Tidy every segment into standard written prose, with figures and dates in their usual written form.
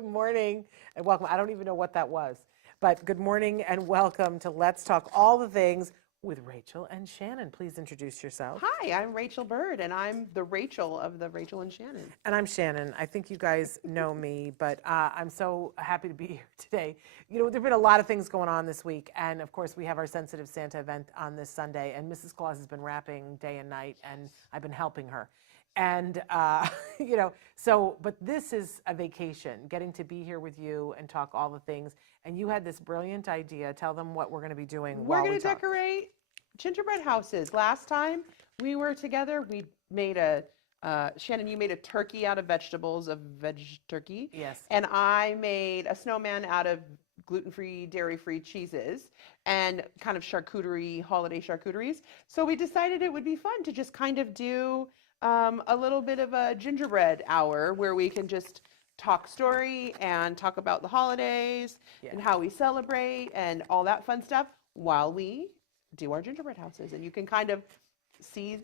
Good morning and welcome. I don't even know what that was, but good morning and welcome to Let's Talk All the Things with Rachael and Shannon. Please introduce yourself. Hi, I'm Rachel Bird, and I'm the Rachel of the Rachel and Shannon. And I'm Shannon. I think you guys know me, but I'm so happy to be here today. You know, there have been a lot of things going on this week, and of course, we have our Sensitive Santa event on this Sunday, and Mrs. Claus has been wrapping day and night, and I've been helping her. And, but this is a vacation, getting to be here with you and talk all the things. And you had this brilliant idea. Tell them what we're going to be doing. We're going to decorate gingerbread houses. Last time we were together, we made Shannon, you made a turkey out of vegetables, a veg turkey. Yes. And I made a snowman out of gluten-free, dairy-free cheeses and kind of charcuterie, holiday charcuteries. So we decided it would be fun to just kind of do a little bit of a gingerbread hour where we can just talk story and talk about the holidays and how we celebrate and all that fun stuff while we do our gingerbread houses. And you can kind of see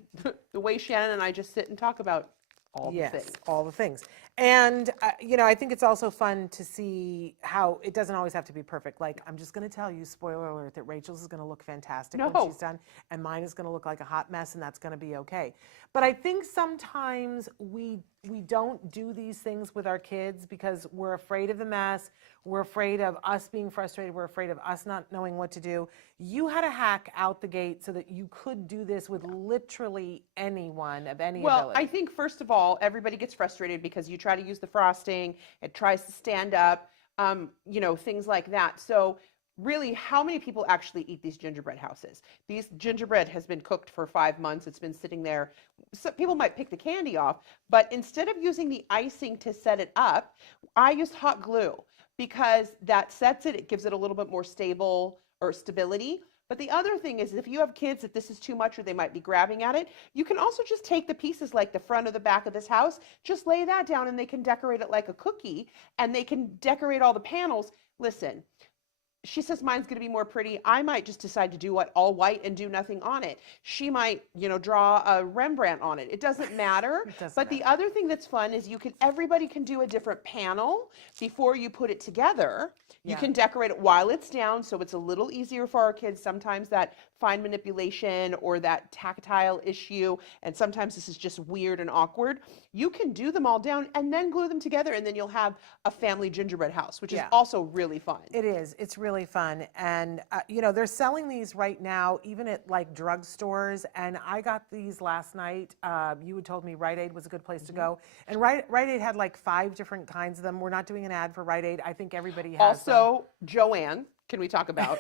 the way Shannon and I just sit and talk about all the things. All the things. And, I think it's also fun to see how it doesn't always have to be perfect. Like, I'm just going to tell you, spoiler alert, that Rachel's is going to look fantastic when she's done, and mine is going to look like a hot mess, and that's going to be okay. But I think sometimes we don't do these things with our kids because we're afraid of the mess. We're afraid of us being frustrated. We're afraid of us not knowing what to do. You had a hack out the gate so that you could do this with literally anyone of any ability. Well, I think, first of all, everybody gets frustrated because you try to use the frosting, it tries to stand up, things like that. So really, how many people actually eat these gingerbread houses? These gingerbread has been cooked for 5 months. It's been sitting there. So people might pick the candy off, but instead of using the icing to set it up, I used hot glue because that sets it. It gives it a little bit more stability. But the other thing is, if you have kids that this is too much or they might be grabbing at it, you can also just take the pieces like the front or the back of this house, just lay that down and they can decorate it like a cookie and they can decorate all the panels. Listen, she says mine's going to be more pretty. I might just decide to do all white and do nothing on it. She might, draw a Rembrandt on it. It doesn't matter. The other thing that's fun is everybody can do a different panel before you put it together. You can decorate it while it's down, so it's a little easier for our kids. Sometimes that fine manipulation or that tactile issue, and sometimes this is just weird and awkward. You can do them all down and then glue them together, and then you'll have a family gingerbread house, which is also really fun. It is. It's really fun. And, they're selling these right now, even at like drugstores. And I got these last night. You had told me Rite Aid was a good place to go. And Rite Aid had like 5 different kinds of them. We're not doing an ad for Rite Aid. I think everybody has Also, Joanne, can we talk about?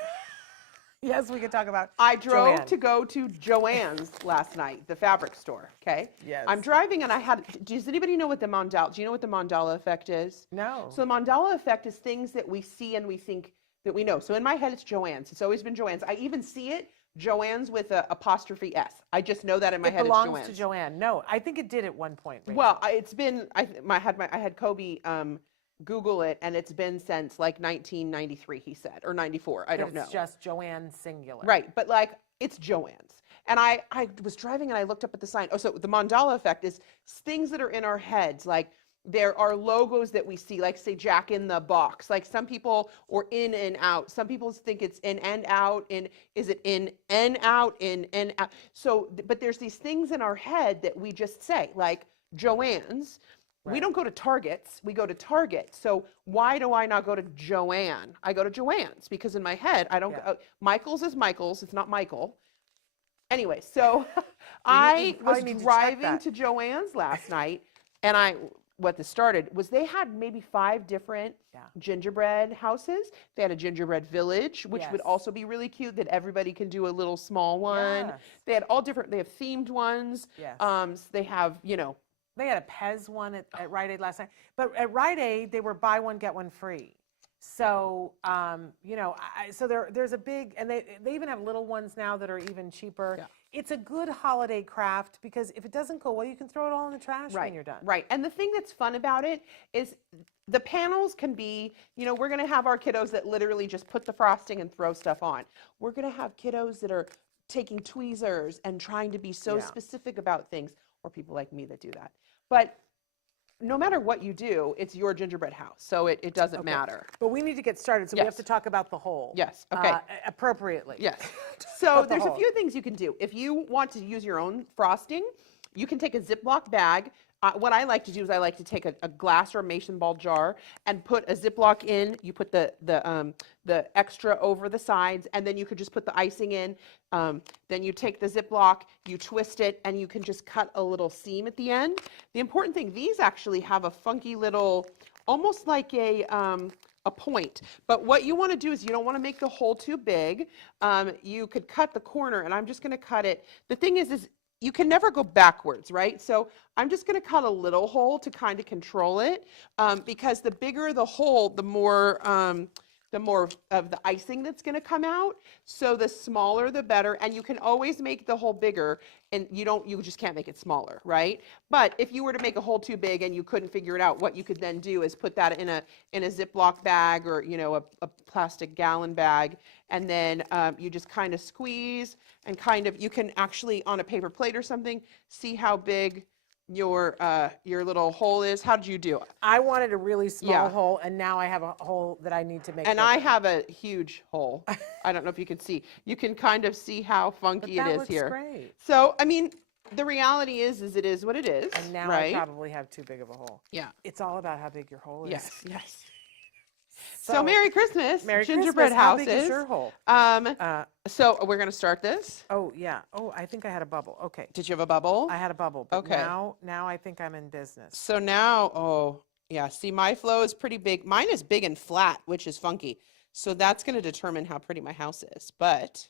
Yes, we could talk about I drove to go to Joann's last night, the fabric store, okay? Yes. I'm driving and does anybody know what do you know what the mandala effect is? No. So the mandala effect is things that we see and we think that we know. So in my head, it's Joann's. It's always been Joann's. I even see it, Joann's with a apostrophe S. I just know that in my head it's Joann's. It belongs to Joanne. No, I think it did at one point. Rachel. Well, it's been, I had Kobe Google it, and it's been since like 1993, he said, or 94. I don't know. It's just Joanne singular. Right, but like it's Joann's. And I was driving and I looked up at the sign. Oh, so the mandala effect is things that are in our heads. Like there are logos that we see, like say Jack in the Box. Like some people, or in and out. Some people think it's in and out. Is it in and out, in and out? So, but there's these things in our head that we just say, like Joann's. Right. We don't go to Targets, we go to Target. So why do I not go to Joanne? I go to Joann's because in my head, I don't go, Michael's is Michael's, it's not Michael. Anyway, so I was driving to Joann's last night, and what this started was they had maybe 5 different gingerbread houses. They had a gingerbread village, which would also be really cute, that everybody can do a little small one. Yes. They had they have themed ones. Yes. They have, They had a Pez one at Rite Aid last night. But at Rite Aid, they were buy one, get one free. So, so there's a big, and they even have little ones now that are even cheaper. Yeah. It's a good holiday craft because if it doesn't go well, you can throw it all in the trash when you're done. Right. And the thing that's fun about it is the panels can be, we're going to have our kiddos that literally just put the frosting and throw stuff on. We're going to have kiddos that are taking tweezers and trying to be so specific about things, or people like me that do that. But no matter what you do, it's your gingerbread house, so it doesn't matter. But we need to get started, so we have to talk about the whole. Yes, okay. Appropriately. Yes. So the there's a whole. few things you can do. If you want to use your own frosting, you can take a Ziploc bag. What I like to do is I like to take a glass or a mason ball jar and put a Ziploc in. You put the extra over the sides, and then you could just put the icing in. Then you take the Ziploc, you twist it, and you can just cut a little seam at the end. The important thing, these actually have a funky little, almost like a point. But what you want to do is you don't want to make the hole too big. You could cut the corner, and I'm just going to cut it. The thing is you can never go backwards, right? So I'm just going to cut a little hole to kind of control it, because the bigger the hole, the more of the icing that's going to come out. So the smaller, the better. And you can always make the hole bigger, and you just can't make it smaller, right? But if you were to make a hole too big and you couldn't figure it out, what you could then do is put that in a Ziploc bag, or a plastic gallon bag, and then you just kind of squeeze and you can actually, on a paper plate or something, see how big your little hole is. How did you do it? I wanted a really small hole, and now I have a hole that I need to make And bigger. I have a huge hole. I don't know if you can see. You can kind of see how funky it is here. Great. So, I mean, the reality is it is what it is. And now right? I probably have too big of a hole. Yeah. It's all about how big your hole is. Yes. Yes. So Merry Christmas, gingerbread How houses. big is your hole? So we're gonna start this. Oh yeah. Oh, I think I had a bubble. Okay. Did you have a bubble? I had a bubble. But Okay. Now I think I'm in business. So now, oh yeah, see my flow is pretty big. Mine is big and flat, which is funky. So that's gonna determine how pretty my house is. But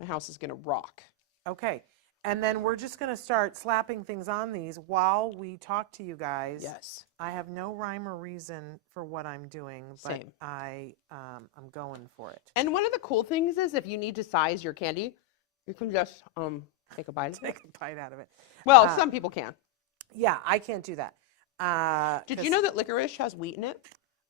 my house is gonna rock. Okay. And then we're just going to start slapping things on these while we talk to you guys. Yes. I have no rhyme or reason for what I'm doing, but Same. I'm going for it. And one of the cool things is if you need to size your candy, you can just take a bite. Take a bite out of it. Well, some people can. Yeah, I can't do that. Did you know that licorice has wheat in it?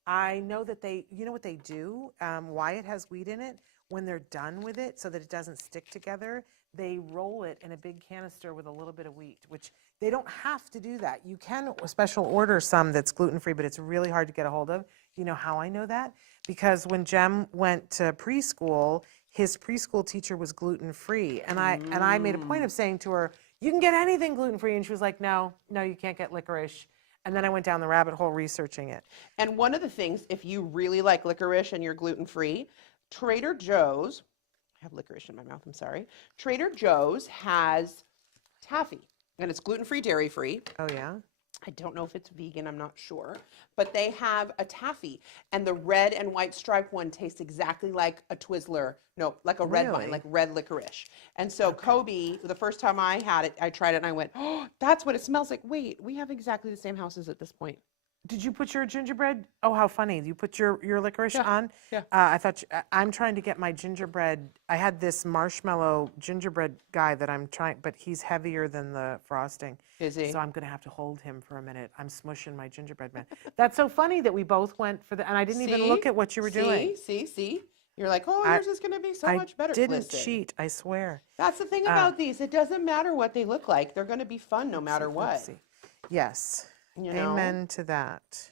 I know that you know what they do? Why it has wheat in it? When they're done with it, so that it doesn't stick together, they roll it in a big canister with a little bit of wheat, which they don't have to do that. You can special order some that's gluten-free, but it's really hard to get a hold of. You know how I know that? Because when Jem went to preschool, his preschool teacher was gluten-free. And I made a point of saying to her, you can get anything gluten-free. And she was like, no, you can't get licorice. And then I went down the rabbit hole researching it. And one of the things, if you really like licorice and you're gluten-free, Trader Joe's, I have licorice in my mouth, I'm sorry. Trader Joe's has taffy, and it's gluten-free, dairy-free. Oh, yeah? I don't know if it's vegan, I'm not sure. But they have a taffy, and the red and white striped one tastes exactly like a Twizzler. No, like a red vine, like red licorice. And so Kobe, the first time I had it, I tried it, and I went, oh, that's what it smells like. Wait, we have exactly the same houses at this point. Did you put your gingerbread? Oh, how funny. You put your licorice on? Yeah. I thought, I'm trying to get my gingerbread. I had this marshmallow gingerbread guy that I'm trying, but he's heavier than the frosting. Is he? So I'm going to have to hold him for a minute. I'm smushing my gingerbread man. That's so funny that we both went for the, and I didn't even look at what you were doing. See? You're like, oh, yours is going to be so much better. I didn't Listen, cheat, I swear. That's the thing about these. It doesn't matter what they look like. They're going to be fun no matter what. See. Yes. You know? Amen to that.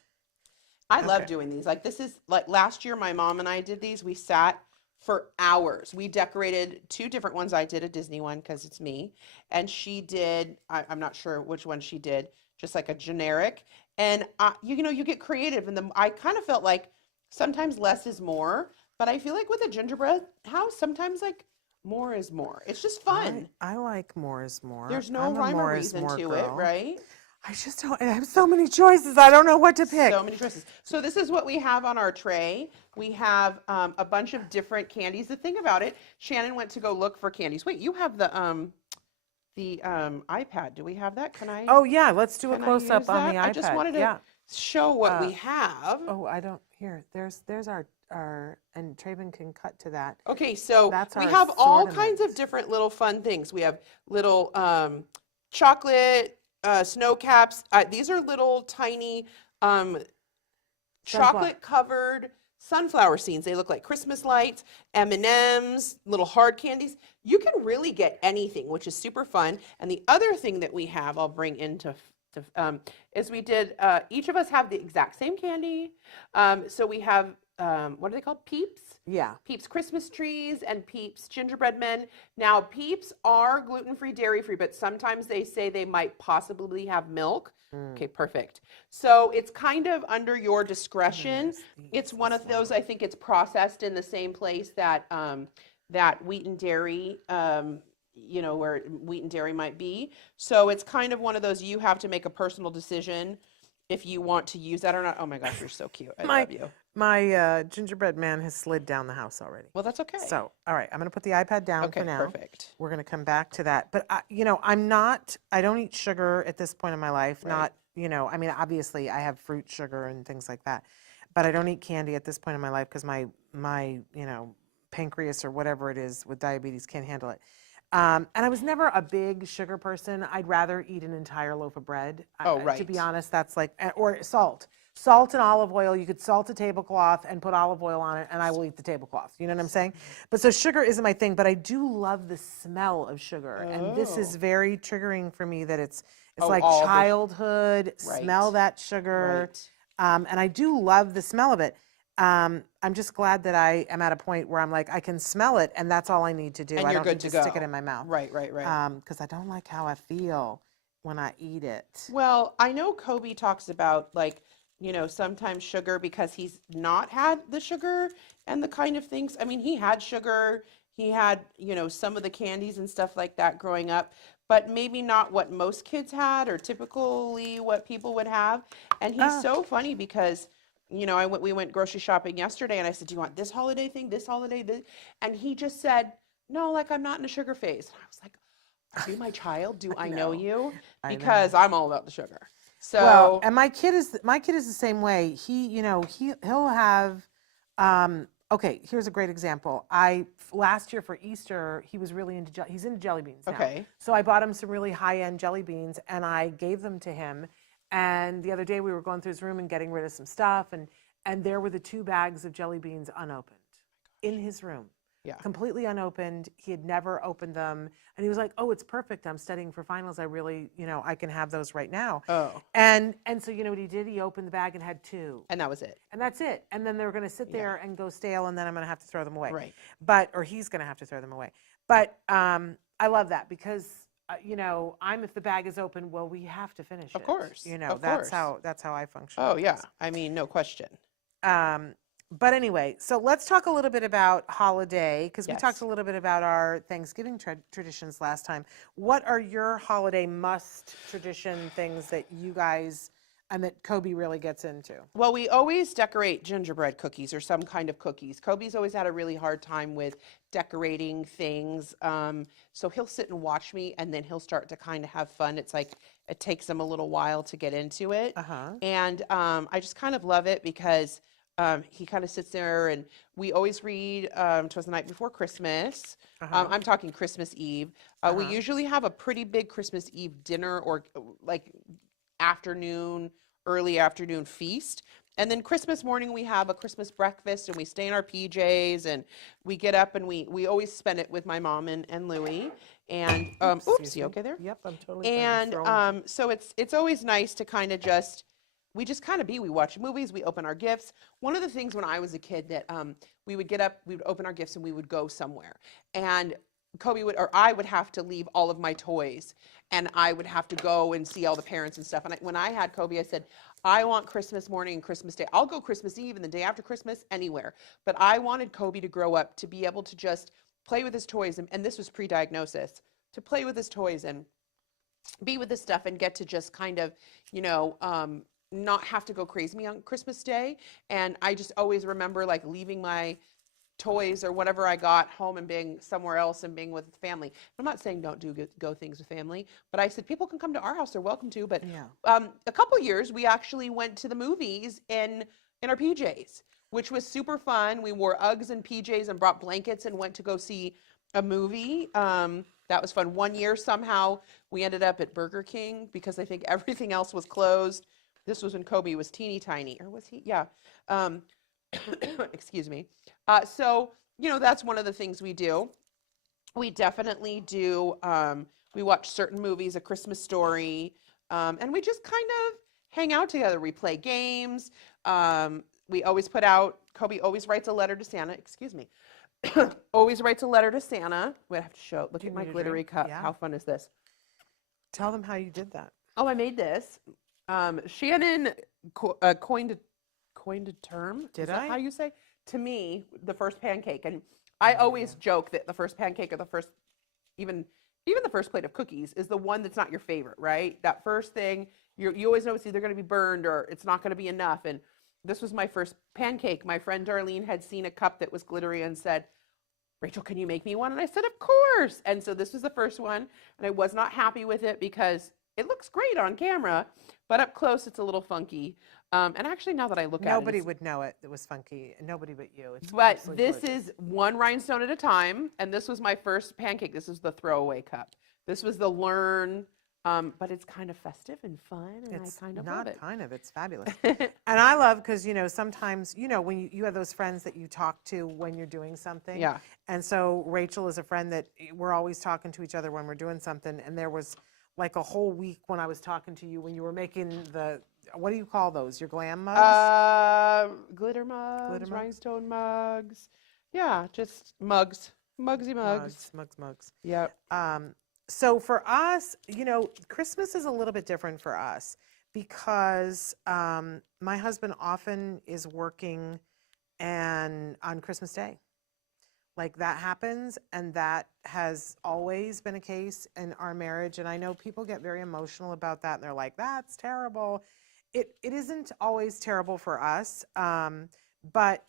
I love doing these. Like this is like last year my mom and I did these. We sat for hours. We decorated 2 different ones. I did a Disney one because it's me. And she did, I'm not sure which one she did, just like a generic. And you get creative. And I kind of felt like sometimes less is more. But I feel like with a gingerbread house, sometimes like more is more. It's just fun. I like more is more. There's no I'm a rhyme or more is reason more to girl. it, right? I just don't, I have so many choices. I don't know what to pick. So many choices. So this is what we have on our tray. We have a bunch of different candies. The thing about it, Shannon went to go look for candies. Wait, you have the iPad. Do we have that? Can I? Oh yeah, let's do a can I close up use on that? the iPad. I just wanted to show what we have. Oh, I don't, here, there's our, and Traven can cut to that. Okay, so That's we our have all assortment. kinds of different little fun things. We have little chocolate snow caps. These are little tiny chocolate covered sunflower scenes. They look like Christmas lights, M&Ms, little hard candies. You can really get anything, which is super fun. And the other thing that we have, I'll bring into list of is we did each of us have the exact same candy. So we have what are they called? Peeps. Yeah. Peeps Christmas trees and Peeps gingerbread men. Now Peeps are gluten-free, dairy-free, but sometimes they say they might possibly have milk. Okay, perfect. So it's kind of under your discretion. It's one of those, I think it's processed in the same place that that wheat and dairy, you know, where wheat and dairy might be. So it's kind of one of those, you have to make a personal decision if you want to use that or not. Oh my gosh, you're so cute. I love you. My gingerbread man has slid down the house already. Well, that's okay. So, all right, I'm going to put the iPad down Okay, for now. perfect. We're going to come back to that. But, you know, I don't eat sugar at this point in my life. Right. Not, you know, I mean, obviously I have fruit sugar and things like that. But I don't eat candy at this point in my life because my, you know, pancreas or whatever it is with diabetes can't handle it. And I was never a big sugar person. I'd rather eat an entire loaf of bread. Oh, right. To be honest, that's like, or salt. Salt and olive oil. You could salt a tablecloth and put olive oil on it, and I will eat the tablecloth. You know what I'm saying? But so sugar isn't my thing, but I do love the smell of sugar. And this is very triggering for me that it's like childhood, smell that sugar. Right. And I do love the smell of it. I'm just glad that I am at a point where I'm like, I can smell it, and that's all I need to do. And I you're don't good need to to go. stick it in my mouth. Right. Because I don't like how I feel when I eat it. Well, I know Kobe talks about, like, you know, sometimes sugar, because he's not had the sugar and the kind of things. I mean, he had sugar, he had, you know, some of the candies and stuff like that growing up, but maybe not what most kids had or typically what people would have. And he's so funny because, you know, we went grocery shopping yesterday, and I said, do you want this holiday thing, this holiday, this? And he just said, no, like, I'm not in a sugar phase. And I was like, are you my child? Do I know you? Because I'm all about the sugar. So, well, and my kid is the same way. He, you know, he'll have. Okay, here's a great example. Last year for Easter, he was really into he's into jelly beans now. Okay. So I bought him some really high-end jelly beans, and I gave them to him. And the other day we were going through his room and getting rid of some stuff, and there were the 2 bags of jelly beans unopened in his room. Yeah. Completely unopened. He had never opened them. And he was like, oh, it's perfect. I'm studying for finals. I really, you know, I can have those right now. Oh. And so, you know what he did? He opened the bag and had 2. And that was it. And that's it. And then they were going to sit there and go stale, and then I'm going to have to throw them away. Right. Or he's going to have to throw them away. But I love that because, you know, if the bag is open, well, we have to finish it. Of course. You know, that's how I function. Oh, yeah. I mean, no question. But anyway, so let's talk a little bit about holiday, because we talked a little bit about our Thanksgiving traditions last time. What are your holiday must tradition things that you guys and that Kobe really gets into? Well, we always decorate gingerbread cookies or some kind of cookies. Kobe's always had a really hard time with decorating things. So he'll sit and watch me, and then he'll start to kind of have fun. It's like it takes him a little while to get into it. And I just kind of love it because he kind of sits there, and we always read 'Twas the Night Before Christmas. I'm talking Christmas Eve. We usually have a pretty big Christmas Eve dinner or like early afternoon feast. And then Christmas morning, we have a Christmas breakfast, and we stay in our PJs, and we get up, and we always spend it with my mom and Louie. And oops, you okay there? Yep, I'm totally fine. And so it's always nice to kind of we just kind of we watch movies, we open our gifts. One of the things when I was a kid that we would get up, we would open our gifts, and we would go somewhere. And I would have to leave all of my toys, and I would have to go and see all the parents and stuff. And when I had Kobe, I said, I want Christmas morning and Christmas Day. I'll go Christmas Eve and the day after Christmas, anywhere. But I wanted Kobe to grow up to be able to just play with his toys, and this was pre-diagnosis, to play with his toys and be with his stuff and get to just kind of, you know, not have to go crazy on Christmas Day. And I just always remember like leaving my toys or whatever I got home and being somewhere else and being with family. I'm not saying don't go things with family, but I said people can come to our house, they're welcome to. But a couple years we actually went to the movies in our PJs, which was super fun. We wore Uggs and PJs and brought blankets and went to go see a movie. That was fun. One year somehow we ended up at Burger King because I think everything else was closed. This was when Kobe was teeny tiny, or was he? Yeah. Excuse me. So, you know, that's one of the things we do. We definitely do. We watch certain movies, A Christmas Story. And we just kind of hang out together. We play games. We always put out, Kobe always writes a letter to Santa. Excuse me. Always writes a letter to Santa. Wait, I have to show. Look at my glittery cup. Yeah. How fun is this? Tell them how you did that. Oh, I made this. Shannon coined a term. Did Is that I? how you say? To me, the first pancake. And I always joke that the first pancake or the first, even the first plate of cookies is the one that's not your favorite, right? That first thing, you always know it's either going to be burned or it's not going to be enough. And this was my first pancake. My friend Darlene had seen a cup that was glittery and said, Rachel, can you make me one? And I said, of course. And so this was the first one. And I was not happy with it because it looks great on camera, but up close, it's a little funky. And actually, now that I look at it, Nobody would know it was funky. Nobody but you. It's but absolutely this gorgeous. is one rhinestone at a time. And this was my first pancake. This is the throwaway cup. This was the learn, but it's kind of festive and fun. And It's I kind of not love it. kind of, it's fabulous. And I love, because, sometimes, when you have those friends that you talk to when you're doing something. Yeah. And so Rachel is a friend that we're always talking to each other when we're doing something. And there was like a whole week when I was talking to you when you were making what do you call those? Your glam mugs? Glitter mugs, Glitter mugs? rhinestone mugs. Yeah, just mugs. Mugsy mugs. Mugs. Yep. So for us, Christmas is a little bit different for us because my husband often is working and on Christmas Day. Like that happens, and that has always been a case in our marriage. And I know people get very emotional about that, and they're like, that's terrible. It isn't always terrible for us, but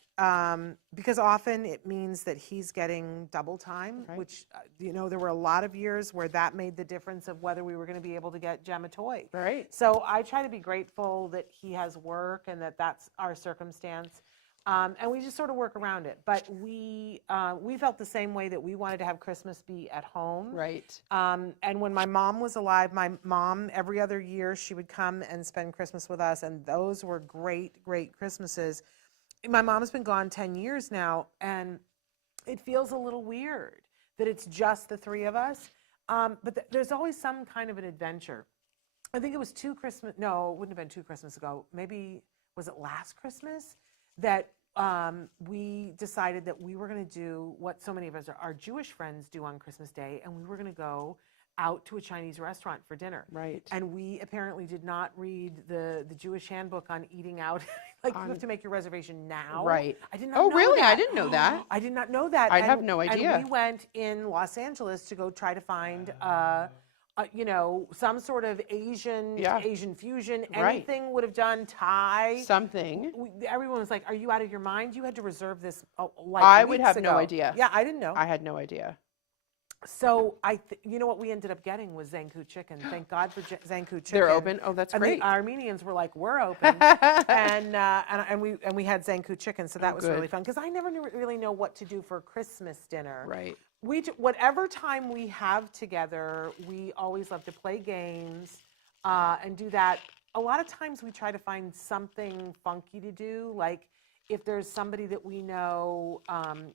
because often it means that he's getting double time, Right. which, there were a lot of years where that made the difference of whether we were going to be able to get Jem a toy. Right. So I try to be grateful that he has work and that that's our circumstance. And we just sort of work around it. But we felt the same way that we wanted to have Christmas be at home. Right. And when my mom was alive, my mom, every other year, she would come and spend Christmas with us. And those were great, great Christmases. My mom's been gone 10 years now. And it feels a little weird that it's just the three of us. But there's always some kind of an adventure. I think it was it wouldn't have been 2 Christmas ago. Maybe, was it last Christmas? That we decided that we were going to do what so many of us, our Jewish friends, do on Christmas Day, and we were going to go out to a Chinese restaurant for dinner. Right. And we apparently did not read the Jewish handbook on eating out. You have to make your reservation now. Right. I did not Oh, know really? that. I didn't know that. I did not know that. I have no idea. And we went in Los Angeles to go try to find some sort of Asian fusion. Right. Anything would have done. Thai. Something. Everyone was like, "Are you out of your mind? You had to reserve this I would have weeks no ago." idea. Yeah, I didn't know. I had no idea. So you know what we ended up getting was Zankou chicken. Thank God for Zankou chicken. They're open. Oh, that's And great. the Armenians were like, "We're open," and we had Zankou chicken, so that was good. really fun because I never really know what to do for Christmas dinner. Right. Whatever time we have together, we always love to play games and do that. A lot of times we try to find something funky to do, like if there's somebody that we know,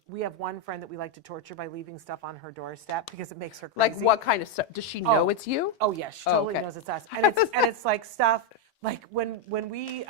we have one friend that we like to torture by leaving stuff on her doorstep because it makes her crazy. Like what kind of stuff? Does she know it's you? Oh yeah, she totally okay. knows it's us. And it's like stuff like when we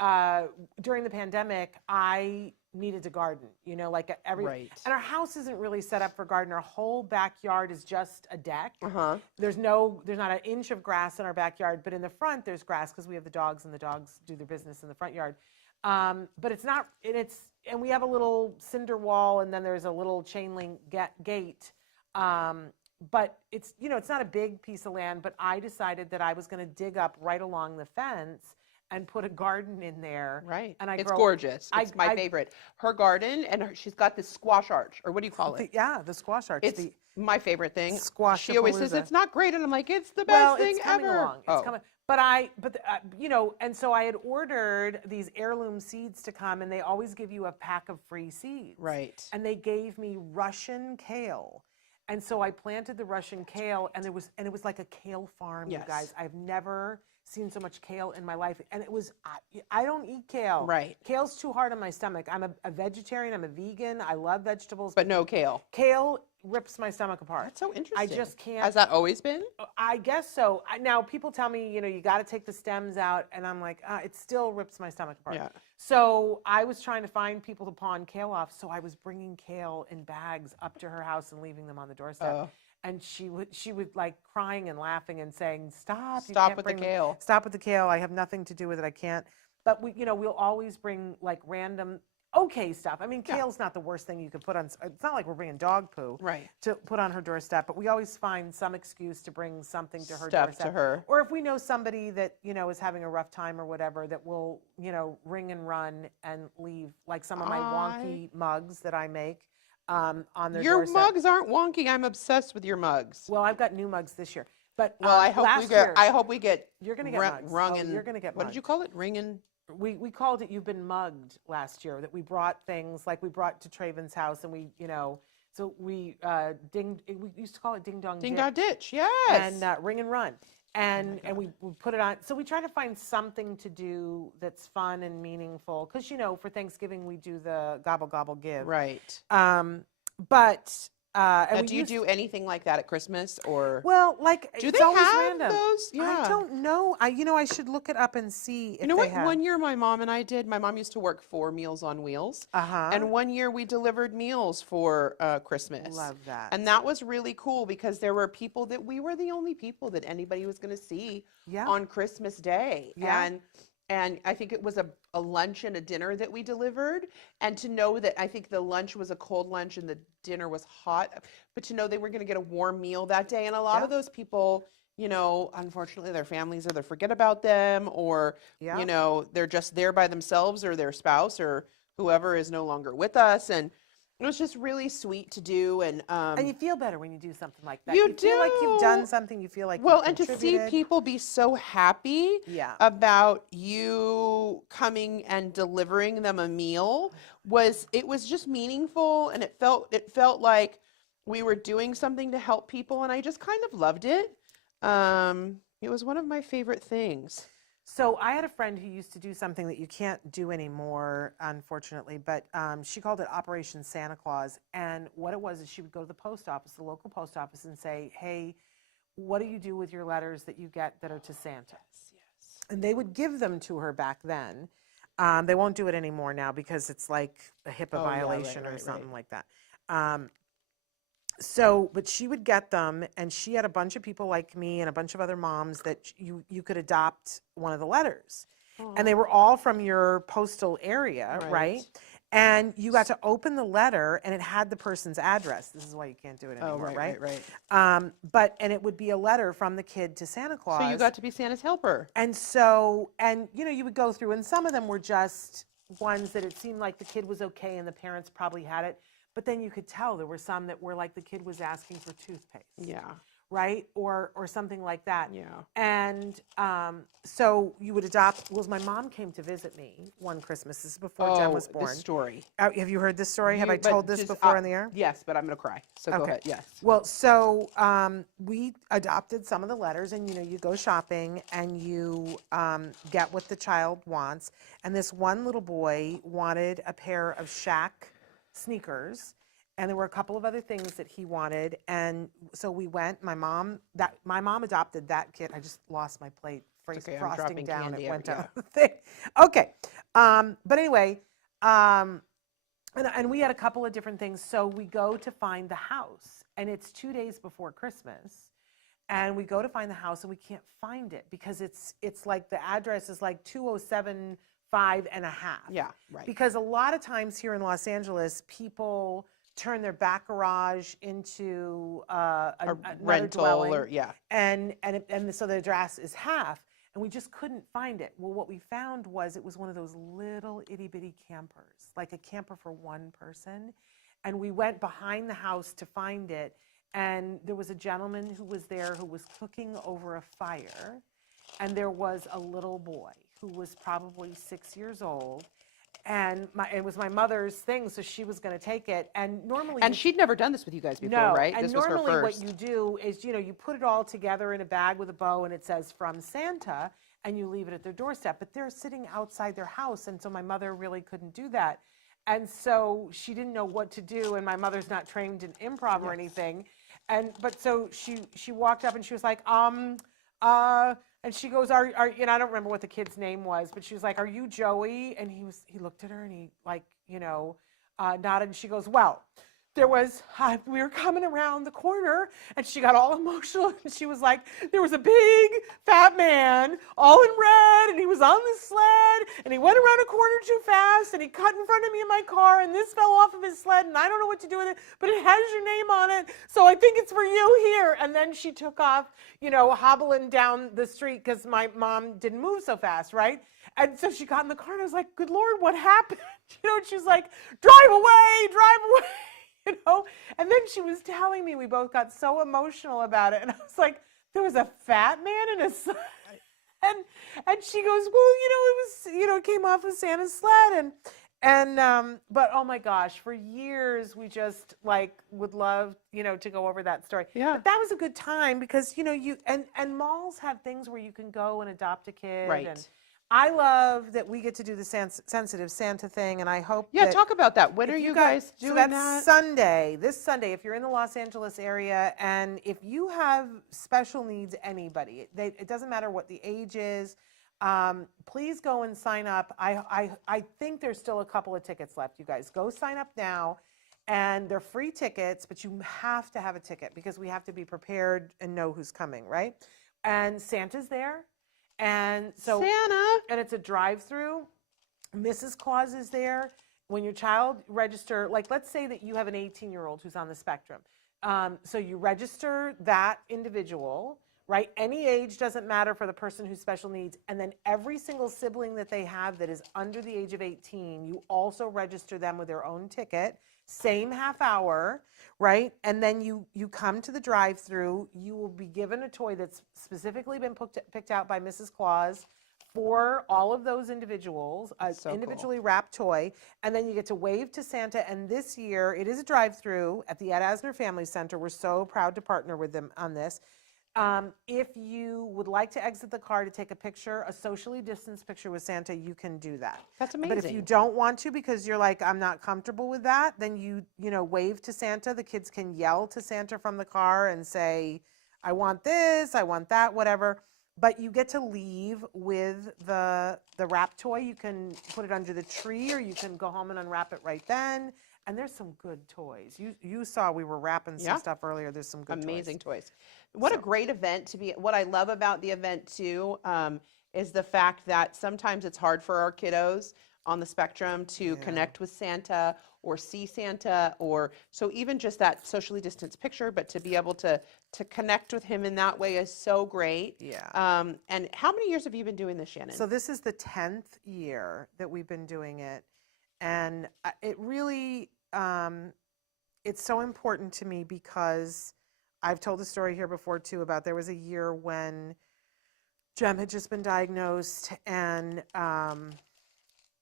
during the pandemic, I needed to garden, like Right. and our house isn't really set up for garden. Our whole backyard is just a deck. Uh-huh. There's not an inch of grass in our backyard, but in the front there's grass because we have the dogs and the dogs do their business in the front yard. But it's not, and we have a little cinder wall and then there's a little chain link gate. But it's not a big piece of land, but I decided that I was going to dig up right along the fence and put a garden in there. Right. And it's gorgeous. It's my favorite. Her garden, and she's got this squash arch, or what do you call it? The squash arch. It's my favorite thing. Squash. She always says it's not great, and I'm like, it's the Well, best thing it's coming ever. along. It's coming. But and so I had ordered these heirloom seeds to come, and they always give you a pack of free seeds. Right. And they gave me Russian kale. And so I planted the Russian kale, and it was like a kale farm, Yes. you guys. I've never seen so much kale in my life. And it was, I don't eat kale. Right. Kale's too hard on my stomach. I'm a vegetarian. I'm a vegan. I love vegetables. But no kale. Kale rips my stomach apart. That's so interesting. I just can't. Has that always been? I guess so. Now, people tell me, you got to take the stems out. And I'm like, it still rips my stomach apart. Yeah. So I was trying to find people to pawn kale off. So I was bringing kale in bags up to her house and leaving them on the doorstep. And she would like crying and laughing and saying, "Stop! Stop with the kale. Stop with the kale. I have nothing to do with it. I can't." But we'll always bring like random okay stuff. I mean, kale's not the worst thing you could put on. It's not like we're bringing dog poo to put on her doorstep. But we always find some excuse to bring something to her doorstep. To her. Or if we know somebody that is having a rough time or whatever, that will ring and run and leave like some of my wonky mugs that I make. On their Your doorstep. mugs aren't wonky. I'm obsessed with your mugs. Well, I've got new mugs this year, but I hope we get. You're gonna get mugs. You're gonna get. What did you call it? Ringing. We called it "You've Been Mugged" last year. That we brought things like we brought to Traven's house, and we so we we used to call it ding dong ditch. Yes. And ring and run. And we put it on. So we try to find something to do that's fun and meaningful. Because, for Thanksgiving, we do the gobble, gobble, give. Right. But... and do you do anything like that at Christmas or? Well, like do it's they always have random. Those? Yeah. I don't know. I should look it up and see if they what? Have. One year my mom and I did. My mom used to work for Meals on Wheels. And one year we delivered meals for Christmas. Love that. And that was really cool because there were people that we were the only people that anybody was going to see on Christmas Day. Yeah. And I think it was a lunch and a dinner that we delivered. And to know that I think the lunch was a cold lunch and the dinner was hot, but to know they were going to get a warm meal that day. And a lot of those people, unfortunately their families either forget about them or, they're just there by themselves or their spouse or whoever is no longer with us. And it was just really sweet to do, and you feel better when you do something like that. You feel like you've done something. You feel like and to see people be so happy about you coming and delivering them a meal was just meaningful, and it felt like we were doing something to help people, and I just kind of loved it. It was one of my favorite things. So I had a friend who used to do something that you can't do anymore, unfortunately, but she called it Operation Santa Claus. And what it was is she would go to the post office, the local post office, and say, "Hey, what do you do with your letters that you get that are to Santa?" Yes. And they would give them to her back then. They won't do it anymore now because it's like a HIPAA violation or something like that. But she would get them, and she had a bunch of people like me and a bunch of other moms that you could adopt one of the letters. Aww. And they were all from your postal area, right? And you got to open the letter, and it had the person's address. This is why you can't do it anymore, right? And it would be a letter from the kid to Santa Claus. So you got to be Santa's helper. And so, you would go through, and some of them were just ones that it seemed like the kid was okay and the parents probably had it. But then you could tell there were some that were like the kid was asking for toothpaste. Yeah. Right? Or something like that. Yeah. And so you would adopt. Well, my mom came to visit me one Christmas. This is before Jen was born. This story. Have you heard this story? Have I told this before on the air? Yes, but I'm going to cry. So go ahead. Yes. Well, so we adopted some of the letters, and you go shopping and you get what the child wants. And this one little boy wanted a pair of Shaq sneakers, and there were a couple of other things that he wanted, and so we went. My mom adopted that kid. I just lost my plate. Frosting down. It went down the thing. Okay, but anyway, and we had a couple of different things. So we go to find the house, and it's 2 days before Christmas, and we go to find the house, and we can't find it because it's like the address is like 207. 5.5. Yeah, right. Because a lot of times here in Los Angeles, people turn their back garage into a rental dwelling, or and so the address is half, and we just couldn't find it. Well, what we found was it was one of those little itty bitty campers, like a camper for one person, and we went behind the house to find it, and there was a gentleman who was there who was cooking over a fire, and there was a little boy who was probably 6 years old, and it was my mother's thing, so she was going to take it. And normally, And she'd never done this with you guys before, no, right? and This was her normally what first. you do is, you put it all together in a bag with a bow, and it says from Santa, and you leave it at their doorstep. But they're sitting outside their house, and so my mother really couldn't do that. And so she didn't know what to do, and my mother's not trained in improv or anything. But so she walked up and she was like, and she goes, are I don't remember what the kid's name was, but she was like, "Are you Joey?" And he looked at her and he nodded. And she goes, "Well, we were coming around the corner," and she got all emotional, and she was like, "There was a big fat man all in red, and he was on the sled, and he went around a corner too fast, and he cut in front of me in my car, and this fell off of his sled, and I don't know what to do with it, but it has your name on it, so I think it's for you here." And then she took off, hobbling down the street because my mom didn't move so fast, right? And so she got in the car, and I was like, "Good Lord, what happened?" And she's like, drive away, drive away." And then she was telling me, we both got so emotional about it. And I was like, there was a fat man in a sled. And she goes, "Well, it came off of Santa's sled." But oh my gosh, for years, we just would love, to go over that story. Yeah. But that was a good time because, and malls have things where you can go and adopt a kid. Right. And I love that we get to do the sensitive Santa thing, and I hope Yeah, talk about that. When are you guys doing that? So that's Sunday, this Sunday, if you're in the Los Angeles area, and if you have special needs, anybody, it doesn't matter what the age is, please go and sign up. I think there's still a couple of tickets left, you guys. Go sign up now, and they're free tickets, but you have to have a ticket because we have to be prepared and know who's coming, right? And Santa's there. And so Santa. And it's a drive-through. Mrs. Claus is there. When your child register, let's say that you have an 18-year-old who's on the spectrum. So you register that individual, right? Any age doesn't matter for the person who's special needs. And then every single sibling that they have that is under the age of 18, you also register them with their own ticket. Same half hour, right? And then you come to the drive-through. You will be given a toy that's specifically been picked out by Mrs. Claus for all of those individuals, an individually wrapped toy. And then you get to wave to Santa. And this year, it is a drive-through at the Ed Asner Family Center. We're so proud to partner with them on this. If you would like to exit the car to take a picture, a socially distanced picture with Santa, you can do that. That's amazing. But if you don't want to because you're like, I'm not comfortable with that, then you wave to Santa. The kids can yell to Santa from the car and say, "I want this, I want that," whatever. But you get to leave with the wrap toy. You can put it under the tree, or you can go home and unwrap it right then. And there's some good toys. You saw we were wrapping some stuff earlier. There's some good amazing toys. What a great event to be. What I love about the event too is the fact that sometimes it's hard for our kiddos on the spectrum to connect with Santa or see Santa, or so even just that socially distanced picture, but to be able to connect with him in that way is so great. Yeah. And how many years have you been doing this, Shannon? So this is the 10th year that we've been doing it. And it really, it's so important to me because I've told the story here before too about there was a year when Jem had just been diagnosed, and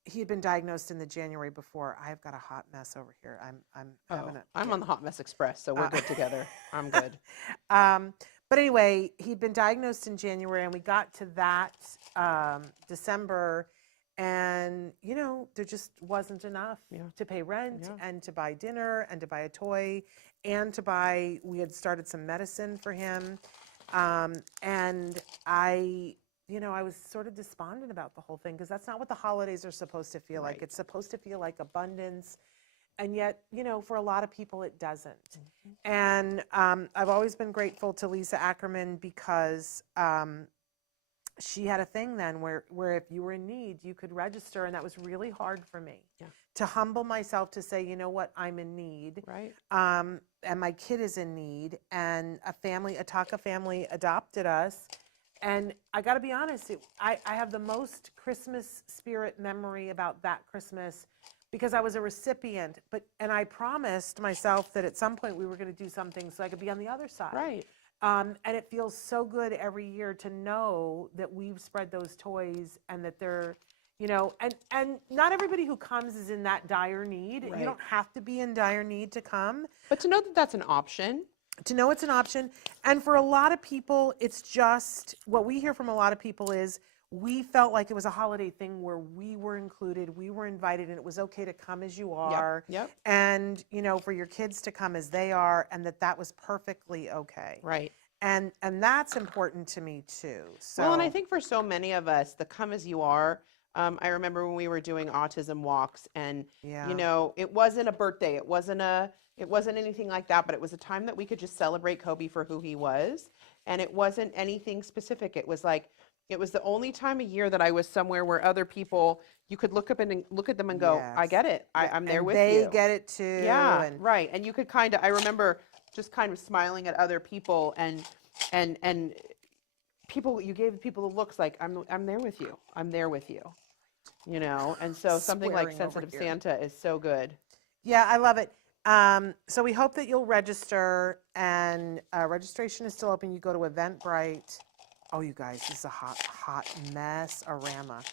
he had been diagnosed in the January before. I've got a hot mess over here. I'm on the Hot Mess Express, so we're good together. I'm good. But anyway, he'd been diagnosed in January, and we got to that December. And, there just wasn't enough to pay rent and to buy dinner and to buy a toy and we had started some medicine for him. And I was sort of despondent about the whole thing because that's not what the holidays are supposed to feel like. It's supposed to feel like abundance. And yet, for a lot of people, it doesn't. Mm-hmm. And I've always been grateful to Lisa Ackerman because she had a thing then where if you were in need, you could register, and that was really hard for me to humble myself to say, you know what, I'm in need, right? And my kid is in need, and a Taka family adopted us, and I got to be honest, I have the most Christmas spirit memory about that Christmas because I was a recipient, and I promised myself that at some point we were going to do something so I could be on the other side, right? And it feels so good every year to know that we've spread those toys and that they're, you know, and not everybody who comes is in that dire need. Right. You don't have to be in dire need to come. But to know that that's an option. To know it's an option. And for a lot of people, it's just what we hear from a lot of people is we felt like it was a holiday thing where we were included, we were invited, and it was okay to come as you are. Yep. And, you know, for your kids to come as they are, and that was perfectly okay. Right. And that's important to me too. So, Well, and I think for so many of us, the come as you are, I remember when we were doing autism walks and, you know, it wasn't a birthday. It wasn't anything like that, but it was a time that we could just celebrate Kobe for who he was. And it wasn't anything specific. It was like, it was the only time of year that I was somewhere where other people, you could look up and look at them and go, I get it. I'm there with you. They get it too. Yeah, right. And you could kind of, I remember just kind of smiling at other people and people, you gave people the looks like, I'm there with you. I'm there with you. You know, and so something like Sensitive Santa is so good. Yeah, I love it. So we hope that you'll register, and registration is still open. You go to Eventbrite. Oh, you guys, this is a hot mess-orama.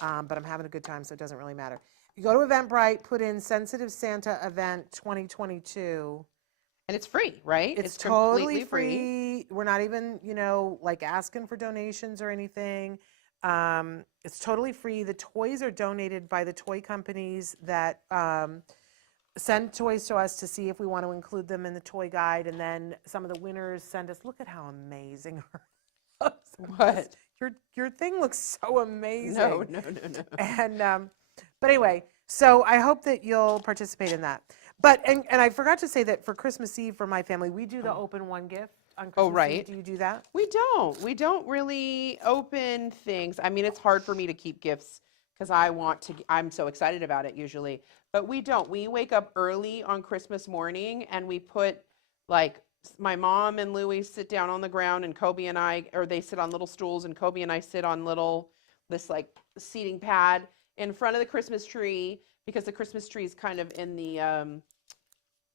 But I'm having a good time, so it doesn't really matter. You go to Eventbrite, put in Sensitive Santa Event 2022. And it's free, right? It's totally free. We're not even, you know, like asking for donations or anything. It's totally free. The toys are donated by the toy companies that send toys to us to see if we want to include them in the toy guide. And then some of the winners send us, look at how amazing her looks. What? Your thing looks so amazing. No. And, but anyway, so I hope that you'll participate in that. But, and I forgot to say that for Christmas Eve for my family, we do the open one gift on Christmas Eve. Do you do that? We don't really open things. I mean, it's hard for me to keep gifts because I'm so excited about it usually, but we don't. We wake up early on Christmas morning and we put, like, my mom and Louie sit down on the ground and Kobe and I, or they sit on little stools and Kobe and I sit on this like seating pad in front of the Christmas tree, because the Christmas tree is kind of in the,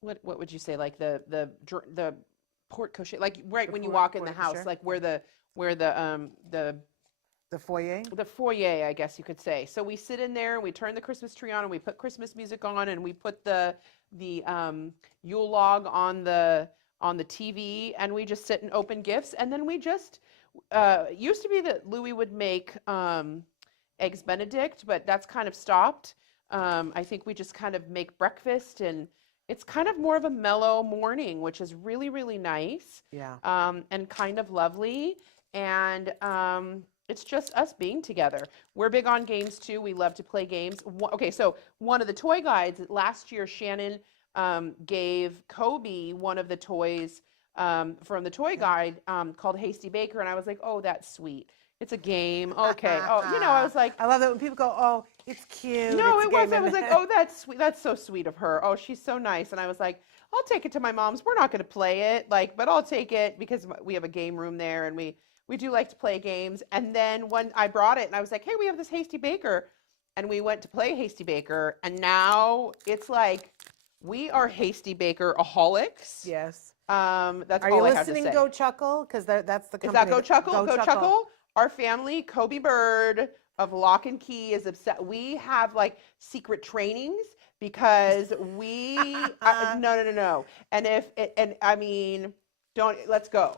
what would you say? Like the porte cochere, like right when you walk in the house, like where the foyer? The foyer, I guess you could say. So we sit in there and we turn the Christmas tree on and we put Christmas music on and we put the Yule log on the TV and we just sit and open gifts. And then we just, used to be that Louis would make Eggs Benedict, but that's kind of stopped. I think we just kind of make breakfast, and it's kind of more of a mellow morning, which is really, really nice. Yeah. And kind of lovely. And it's just us being together. We're big on games too. We love to play games. Okay, so one of the toy guides last year, Shannon gave Kobe one of the toys from the toy guide called Hasty Baker, and I was like, oh, that's sweet. It's a game. Okay. Oh, you know, I was like, I love that when people go, oh, it's cute. No, it's it was. I was like, oh, that's sweet. That's so sweet of her. Oh, she's so nice. And I was like, I'll take it to my mom's. We're not going to play it, like, but I'll take it because we have a game room there, and we do like to play games. And then when I brought it, and I was like, hey, we have this Hasty Baker, and we went to play Hasty Baker, and now it's like we are Hasty Baker-aholics. Yes. That's Are all I have to say. you listening, Go Chuckle? Because that's the company. Is that Go Chuckle? Go Chuckle. Our family, Kobe Bird of Lock and Key, is upset. We have like secret trainings because we no. And I mean, let's go.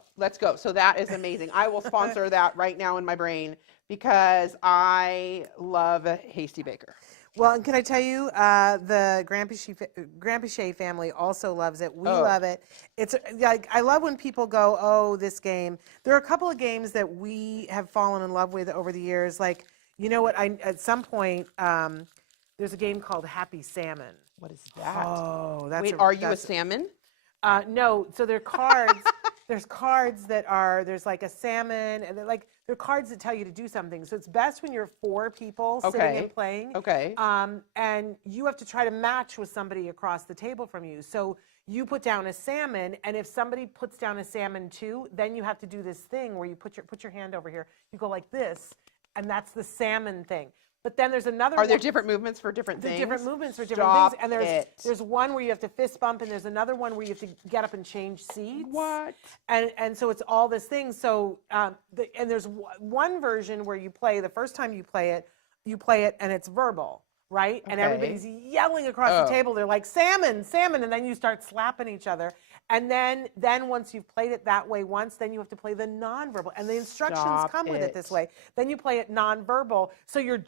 So that is amazing. I will sponsor that right now in my brain because I love Hasty Baker. Well, and can I tell you, the Grandpichet family also loves it. We love it. It's like, I love when people go, oh, this game. There are a couple of games that we have fallen in love with over the years. Like, you know what? At some point, there's a game called Happy Salmon. What is that? Oh, that's Wait, are you a salmon? No. So they're cards. There's cards that are, there's like a salmon, and they're cards that tell you to do something. So it's best when you're 4 people sitting and playing. Okay. And you have to try to match with somebody across the table from you. So you put down a salmon, and if somebody puts down a salmon too, then you have to do this thing where you put your hand over here. You go like this, and that's the salmon thing. But then there's another. Are there different movements for different things? Different movements for different things. And there's one where you have to fist bump, and there's another one where you have to get up and change seats. What? And so it's all this thing. So and there's one version where you play the first time you play it. you play it and it's verbal, right? And Okay. everybody's yelling across the table. They're like, salmon, salmon. And then you start slapping each other. And then once you've played it that way once, then you have to play the nonverbal. And the instructions come with it this way. Then you play it nonverbal. So you're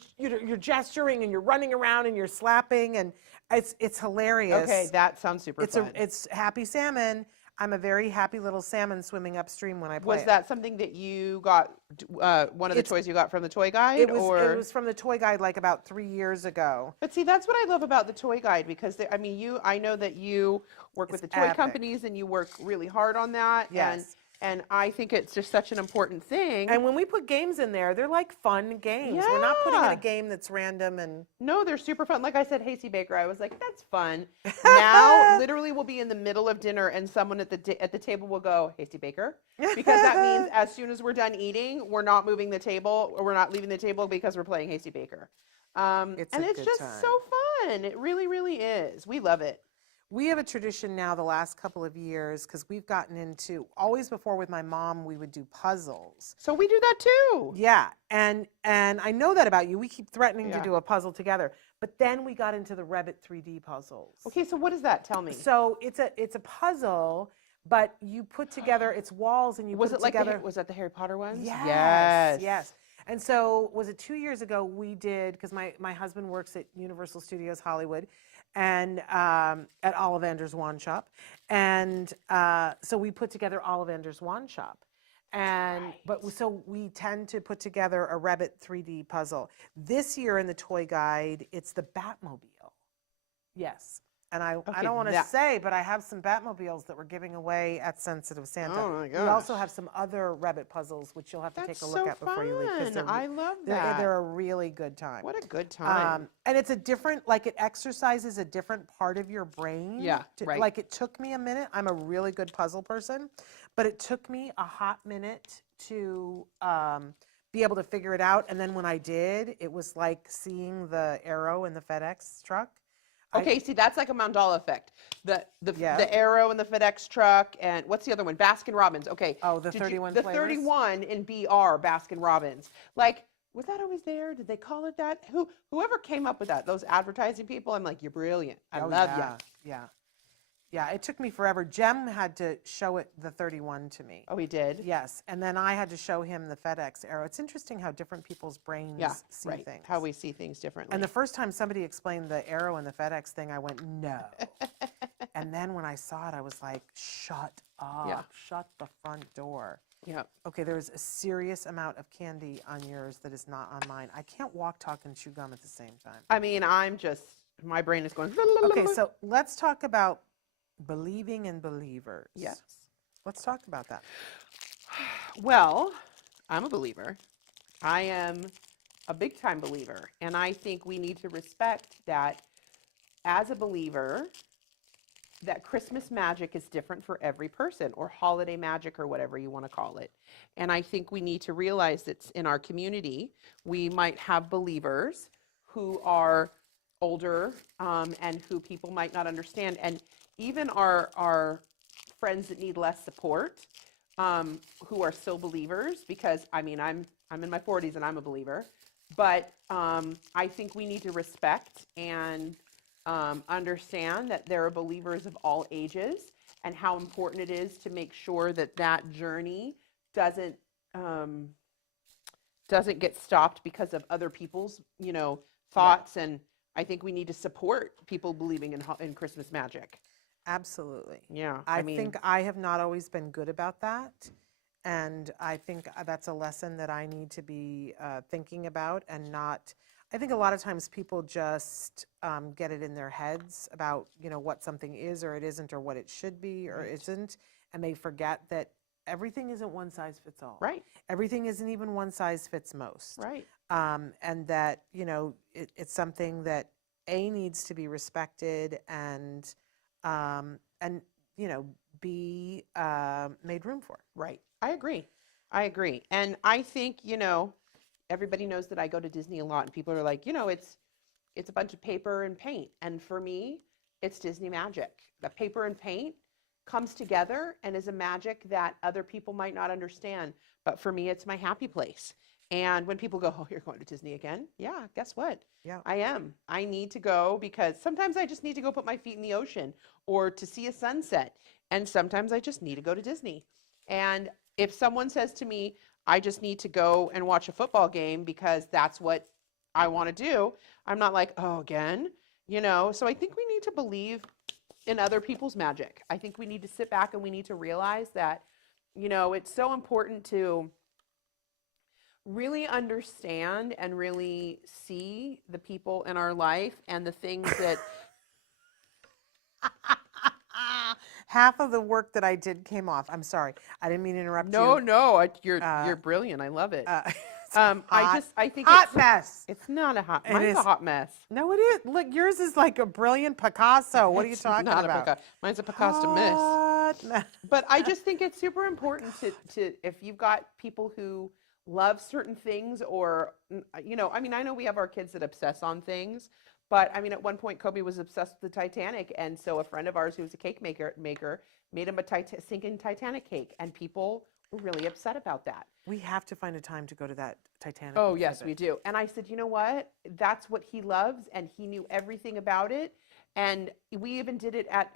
gesturing and you're running around and you're slapping, and it's hilarious. Okay, that sounds super fun. It's happy salmon. I'm a very happy little salmon swimming upstream when I play Was that something that you got, one of the toys you got from the toy guide? It was from the toy guide like about 3 years ago. But see, that's what I love about the toy guide, because I know that you work with the toy companies and you work really hard on that. Yes. And I think it's just such an important thing. And when we put games in there, they're like fun games. We're not putting in a game that's random and... No, they're super fun. Like I said, Hasty Baker, I was like, that's fun. Now, literally, we'll be in the middle of dinner and someone at the table will go, Hasty Baker. Because that means as soon as we're done eating, we're not moving the table, or we're not leaving the table because we're playing Hasty Baker. It's just so fun. It really, really is. We love it. We have a tradition now the last couple of years, because we've gotten into, always before with my mom, we would do puzzles. So we do that too. Yeah, and I know that about you. We keep threatening to do a puzzle together. But then we got into the Revit 3D puzzles. Okay, so what is that? Tell me. So it's a puzzle, but you put together its walls and you put it together. Was that the Harry Potter ones? Yes. And so was it 2 years ago we did, because my husband works at Universal Studios Hollywood, and at Ollivander's Wand Shop, and so we put together Ollivander's Wand Shop, and so we tend to put together a Revit 3D puzzle. This year in the toy guide, it's the Batmobile. Yes. And I don't want to say, but I have some Batmobiles that we're giving away at Sensitive Santa. Oh my gosh. We also have some other Revit puzzles, which you'll have to take a look at before you leave. I love that. They're a really good time. What a good time. And it's a different, like it exercises a different part of your brain. Yeah, right. Like it took me a minute. I'm a really good puzzle person, but it took me a hot minute to be able to figure it out. And then when I did, it was like seeing the arrow in the FedEx truck. Okay, see, that's like a mandala effect. The arrow in the FedEx truck, and what's the other one? Baskin Robbins. Okay. Oh, the 31 The flavors? 31 in BR, Baskin Robbins. Like, was that always there? Did they call it that? Whoever came up with that, those advertising people, I'm like, you're brilliant. I love you. Yeah, it took me forever. Jem had to show it the 31 to me. Oh, he did? Yes, and then I had to show him the FedEx arrow. It's interesting how different people's brains see things. How we see things differently. And the first time somebody explained the arrow and the FedEx thing, I went, no. And then when I saw it, I was like, shut up. Yeah. Shut the front door. Yeah. Okay, there's a serious amount of candy on yours that is not on mine. I can't walk, talk, and chew gum at the same time. I mean, my brain is going. Okay, so let's talk about believing in believers. Yes. Let's talk about that. Well, I'm a believer. I am a big time believer. And I think we need to respect that as a believer, that Christmas magic is different for every person, or holiday magic, or whatever you want to call it. And I think we need to realize that in our community, we might have believers who are older and who people might not understand. And even our friends that need less support, who are still believers, because I mean, I'm in my 40s and I'm a believer, but I think we need to respect and understand that there are believers of all ages, and how important it is to make sure that that journey doesn't get stopped because of other people's thoughts. And I think we need to support people believing in Christmas magic. Absolutely. Yeah. I think I have not always been good about that. And I think that's a lesson that I need to be thinking about, and not, I think a lot of times people just get it in their heads about, what something is or it isn't, or what it should be or isn't. And they forget that everything isn't one size fits all. Right. Everything isn't even one size fits most. Right. And that, it's something that needs to be respected and be made room for. Right. I agree. And I think, everybody knows that I go to Disney a lot, and people are like, it's a bunch of paper and paint. And for me, it's Disney magic. The paper and paint comes together and is a magic that other people might not understand. But for me, it's my happy place. And when people go, oh, you're going to Disney again? Yeah, guess what? Yeah. I am. I need to go because sometimes I just need to go put my feet in the ocean or to see a sunset. And sometimes I just need to go to Disney. And if someone says to me, I just need to go and watch a football game because that's what I want to do, I'm not like, oh, again, you know? So I think we need to believe in other people's magic. I think we need to sit back and we need to realize that, you know, it's so important to really understand and really see the people in our life and the things that Half of the work that I did came off. I'm sorry. I didn't mean to interrupt no you. no you're Uh, brilliant. I love it. it's a I think hot mess. it's not a hot It mine's is. a hot mess. No, it is. Look, yours is like a brilliant Picasso. What are you It's talking not about? mine's a Picasso miss. Hot mess. But I just think it's super important to if you've got people who love certain things or you know, I mean, I know we have our kids that obsess on things, but I mean, at one point Kobe was obsessed with the Titanic, and so a friend of ours who was a cake maker made him a sinking Titanic cake, and people were really upset about that. We have to find a time to go to that Titanic. Oh, yes, we exhibit. do. And I said, you know what? That's what he loves, and he knew everything about it. And we even did it at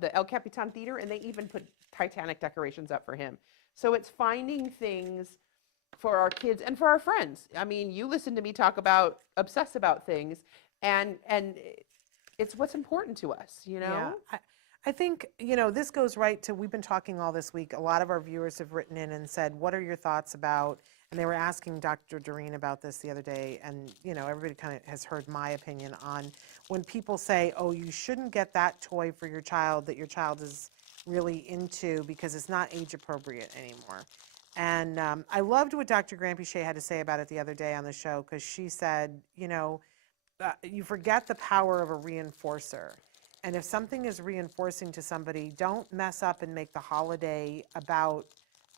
the El Capitan Theater, and they even put Titanic decorations up for him. So it's finding things for our kids and for our friends. I mean, you listen to me talk about obsess about things, and it's what's important to us, you know? Yeah. I think, you know, this goes right to, we've been talking all this week. A lot of our viewers have written in and said, what are your thoughts about, and they were asking Dr. Doreen about this the other day, and, you know, everybody kind of has heard my opinion on when people say, oh, you shouldn't get that toy for your child that your child is really into because it's not age appropriate anymore. And I loved what Dr. Grampiche had to say about it the other day on the show, because she said, you know, you forget the power of a reinforcer. And if something is reinforcing to somebody, don't mess up and make the holiday about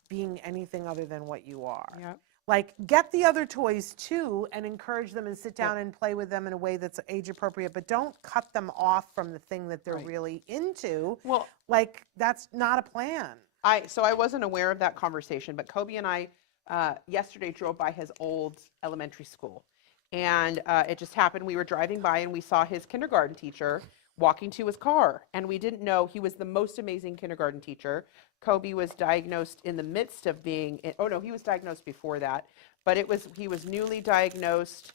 being anything other than what you are. Yep. Like, get the other toys too and encourage them and sit down and play with them in a way that's age appropriate, but don't cut them off from the thing that they're really into. Well, like, that's not a plan. So I wasn't aware of that conversation, but Kobe and I yesterday drove by his old elementary school. And it just happened. We were driving by and we saw his kindergarten teacher walking to his car. And we didn't know he was the most amazing kindergarten teacher. Kobe was diagnosed in the midst of being, oh no, he was diagnosed before that. But he was newly diagnosed.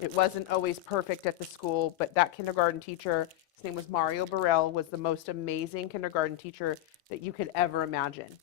It wasn't always perfect at the school, but that kindergarten teacher, his name was Mario Burrell, was the most amazing kindergarten teacher that you could ever imagine.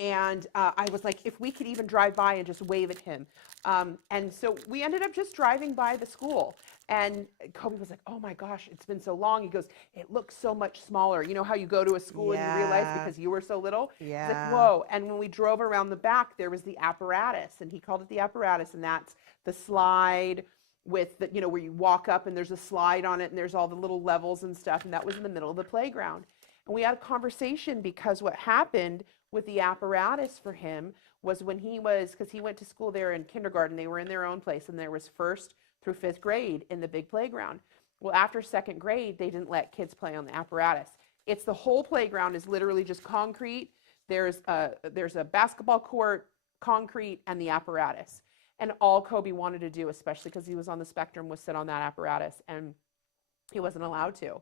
And I was like, if we could even drive by and just wave at him. And so we ended up just driving by the school. And Kobe was like, oh my gosh, it's been so long. He goes, it looks so much smaller. You know how you go to a school and you realize because you were so little? Yeah. He's like, whoa. And when we drove around the back, there was the apparatus. And he called it the apparatus. And that's the slide with the, you know, where you walk up and there's a slide on it and there's all the little levels and stuff. And that was in the middle of the playground. And we had a conversation because what happened with the apparatus for him was when because he went to school there in kindergarten, they were in their own place, and there was 1st through 5th grade in the big playground. Well, after 2nd grade, they didn't let kids play on the apparatus. It's the whole playground is literally just concrete. There's a basketball court, concrete, and the apparatus. And all Kobe wanted to do, especially because he was on the spectrum, was sit on that apparatus, and he wasn't allowed to.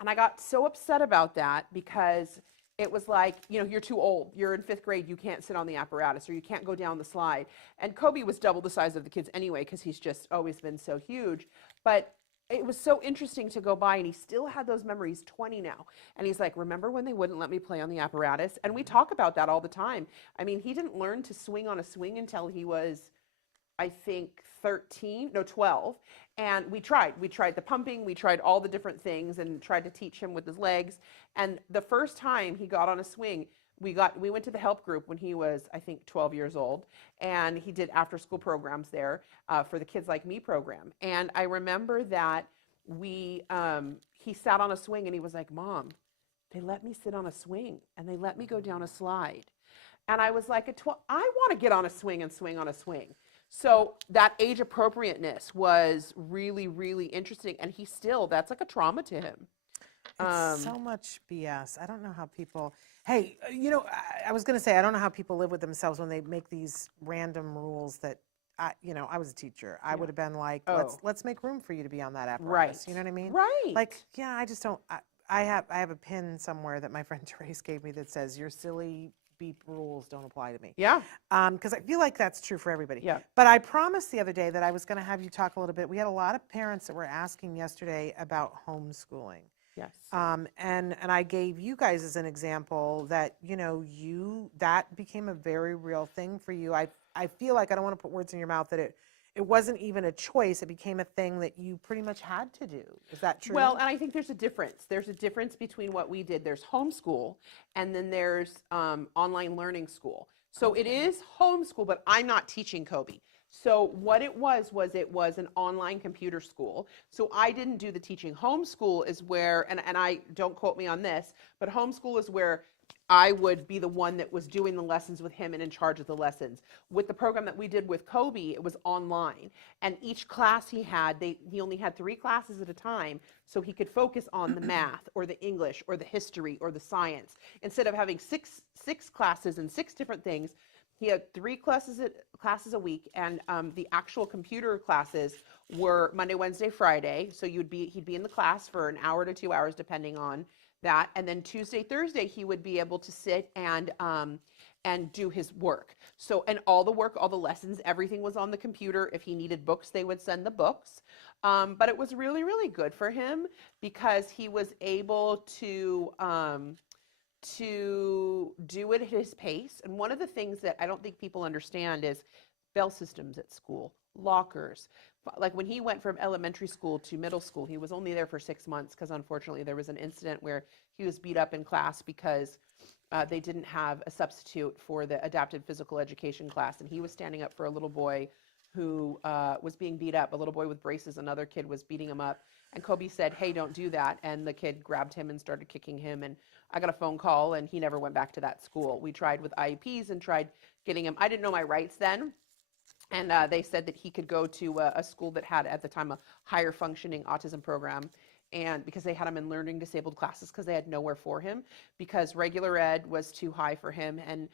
And I got so upset about that because it was like, you know, you're too old. You're in 5th grade. You can't sit on the apparatus or you can't go down the slide. And Kobe was double the size of the kids anyway because he's just always been so huge. But it was so interesting to go by, and he still had those memories, 20 now. And he's like, remember when they wouldn't let me play on the apparatus? And we talk about that all the time. I mean, he didn't learn to swing on a swing until he was, I think, 12. And we tried the pumping, we tried all the different things and tried to teach him with his legs. And the first time he got on a swing, we went to the help group when he was, I think, 12 years old. And he did after school programs there for the Kids Like Me program. And I remember that he sat on a swing and he was like, Mom, they let me sit on a swing and they let me go down a slide. And I was like, I want to get on a swing and swing on a swing. So that age appropriateness was really, really interesting. And that's like a trauma to him. It's so much BS. I don't know how people, hey, you know, I was going to say, I don't know how people live with themselves when they make these random rules that I was a teacher. I would have been like, Oh. let's make room for you to be on that apparatus. Right. You know what I mean? Right. Like, yeah, I just don't. I have a pin somewhere that my friend Trace gave me that says your silly beep rules don't apply to me. Yeah. Because I feel like that's true for everybody. Yeah. But I promised the other day that I was going to have you talk a little bit. We had a lot of parents that were asking yesterday about homeschooling. Yes. And I gave you guys as an example that, that became a very real thing for you. I feel like, I don't want to put words in your mouth, that it wasn't even a choice. It became a thing that you pretty much had to do. Is that true? Well, and I think there's a difference. There's a difference between what we did. There's homeschool, and then there's online learning school. So it is homeschool, but I'm not teaching Kobe. So what it was an online computer school. So I didn't do the teaching. Homeschool is where, and I don't quote me on this, but homeschool is where I would be the one that was doing the lessons with him and in charge of the lessons. With the program that we did with Kobe, it was online. And each class he only had 3 classes at a time, so he could focus on the math or the English or the history or the science. Instead of having six classes and 6 different things, he had 3 classes a week, and the actual computer classes were Monday, Wednesday, Friday. So he'd be in the class for an hour to 2 hours, depending on that, and then Tuesday, Thursday, he would be able to sit and do his work. So, and all the lessons, everything was on the computer. If he needed books, they would send the books. But it was really, really good for him because he was able to do it at his pace. And one of the things that I don't think people understand is bell systems at school, lockers. Like when he went from elementary school to middle school, he was only there for 6 months because unfortunately there was an incident where he was beat up in class because they didn't have a substitute for the adapted physical education class. And he was standing up for a little boy who was being beat up, a little boy with braces. Another kid was beating him up. And Kobe said, "Hey, don't do that." And the kid grabbed him and started kicking him. And I got a phone call, and he never went back to that school. We tried with IEPs and tried getting him. I didn't know my rights then. And they said that he could go to a school that had, at the time, a higher functioning autism program. And because they had him in learning disabled classes because they had nowhere for him, because regular ed was too high for him, and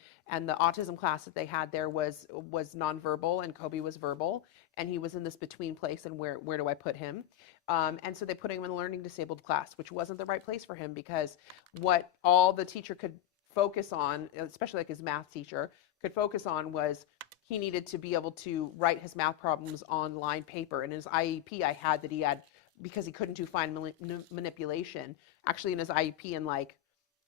the autism class that they had there was nonverbal, and Kobe was verbal, and he was in this between place, and where do I put him? And so they put him in a learning disabled class, which wasn't the right place for him, because what all the teacher could focus on, especially like his math teacher, could focus on was he needed to be able to write his math problems on line paper. And in his IEP, I had that he had, because he couldn't do fine manipulation. Actually, in his IEP in I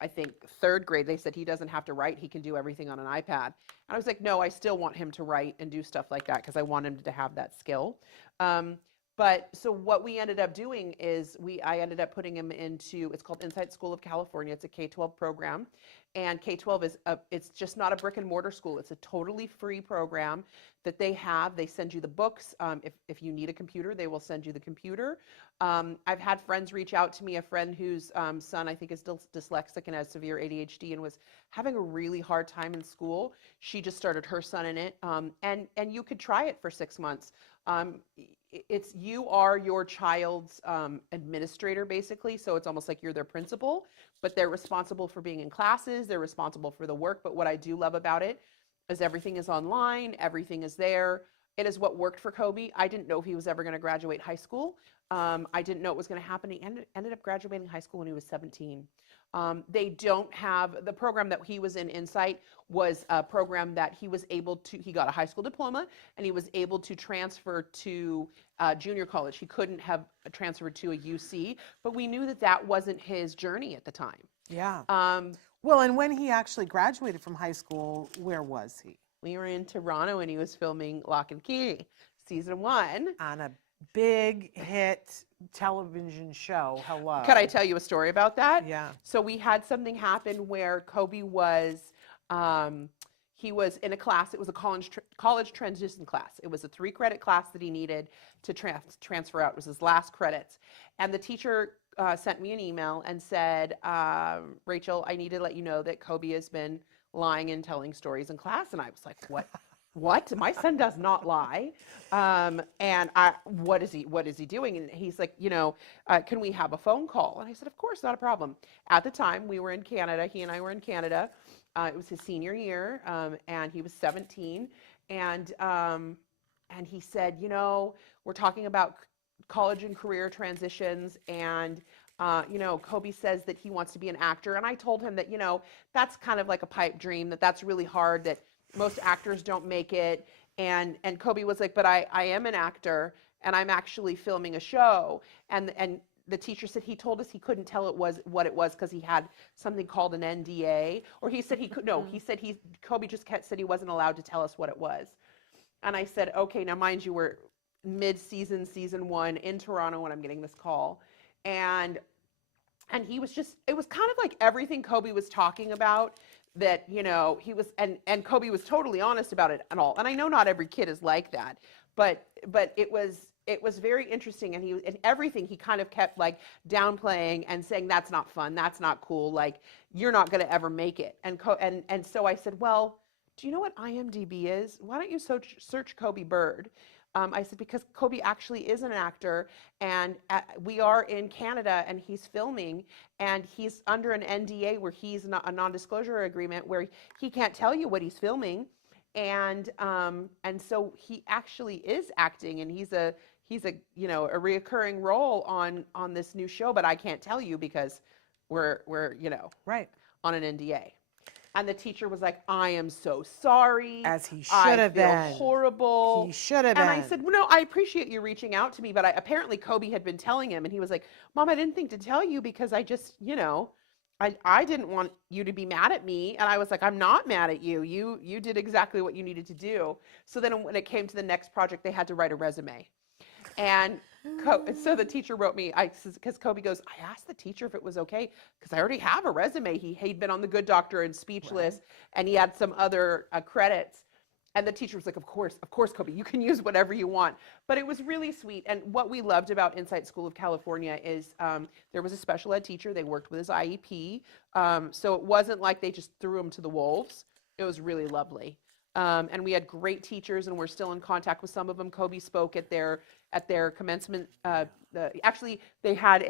think 3rd grade, they said he doesn't have to write. He can do everything on an iPad. And I was like, no, I still want him to write and do stuff like that because I want him to have that skill. But so what we ended up doing is I ended up putting him into, it's called Insight School of California. It's a K-12 program. And K-12 is it's just not a brick and mortar school. It's a totally free program that they have. They send you the books. If you need a computer, they will send you the computer. I've had friends reach out to me, a friend whose son I think is dyslexic and has severe ADHD and was having a really hard time in school. She just started her son in it. And you could try it for 6 months. You are your child's administrator, basically, so it's almost like you're their principal, but they're responsible for being in classes, they're responsible for the work. But what I do love about it is everything is online, everything is there. It is what worked for Kobe. I didn't know if he was ever going to graduate high school. I didn't know it was going to happen. He ended up graduating high school when he was 17. They don't have, the program that he was in, Insight, was a program that he was able to, he got a high school diploma and he was able to transfer to junior college. He couldn't have transferred to a UC, but we knew that wasn't his journey at the time. Yeah. Well, and when he actually graduated from high school, where was he? We were in Toronto and he was filming Lock and Key, season 1. On a big hit television show. Hello. Could I tell you a story about that? Yeah. So we had something happen where Kobe was, he was in a class. It was a college transition class. It was a 3-credit class that he needed to transfer out. It was his last credits. And the teacher sent me an email and said, Rachel, I need to let you know that Kobe has been lying and telling stories in class. And I was like, what? What? My son does not lie. And what is he doing? And he's like, can we have a phone call? And I said, of course, not a problem. At the time, we were in Canada. He and I were in Canada. It was his senior year, and he was 17. And and he said, we're talking about college and career transitions, and Kobe says that he wants to be an actor. And I told him that, that's kind of like a pipe dream, that's really hard, that most actors don't make it. And Kobe was like, but I am an actor, and I'm actually filming a show. And the teacher said he told us he couldn't tell what it was because he had something called an NDA, or he said he could, no, he said Kobe just said he wasn't allowed to tell us what it was. And I said, okay, now mind you, we're mid-season, season 1 in Toronto when I'm getting this call. And he was just, it was kind of like everything Kobe was talking about, that, he was, and Kobe was totally honest about it and all. And I know not every kid is like that, but it was very interesting. And everything he kind of kept like downplaying and saying, that's not fun, that's not cool, like you're not going to ever make it. And so I said, well, do you know what IMDb is? Why don't you search Kobe Bird? I said, because Kobe actually is an actor, and we are in Canada, and he's filming, and he's under an NDA where he's not a non-disclosure agreement where he can't tell you what he's filming, and so he actually is acting, and he's a reoccurring role on this new show, but I can't tell you because we're right on an NDA. And the teacher was like, I am so sorry. As he should have been. I feel horrible. He should have been. And I said, well, no, I appreciate you reaching out to me, but apparently Kobe had been telling him, and he was like, Mom, I didn't think to tell you because I just, I didn't want you to be mad at me. And I was like, I'm not mad at you. You did exactly what you needed to do. So then when it came to the next project, they had to write a resume. And so the teacher wrote me, because Kobe goes, I asked the teacher if it was okay, because I already have a resume. He'd been on The Good Doctor and Speechless, right, and he had some other credits. And the teacher was like, of course, Kobe, you can use whatever you want. But it was really sweet. And what we loved about Insight School of California is there was a special ed teacher. They worked with his IEP. So it wasn't like they just threw him to the wolves. It was really lovely. And we had great teachers, and we're still in contact with some of them. Kobe spoke at their commencement. Actually, they had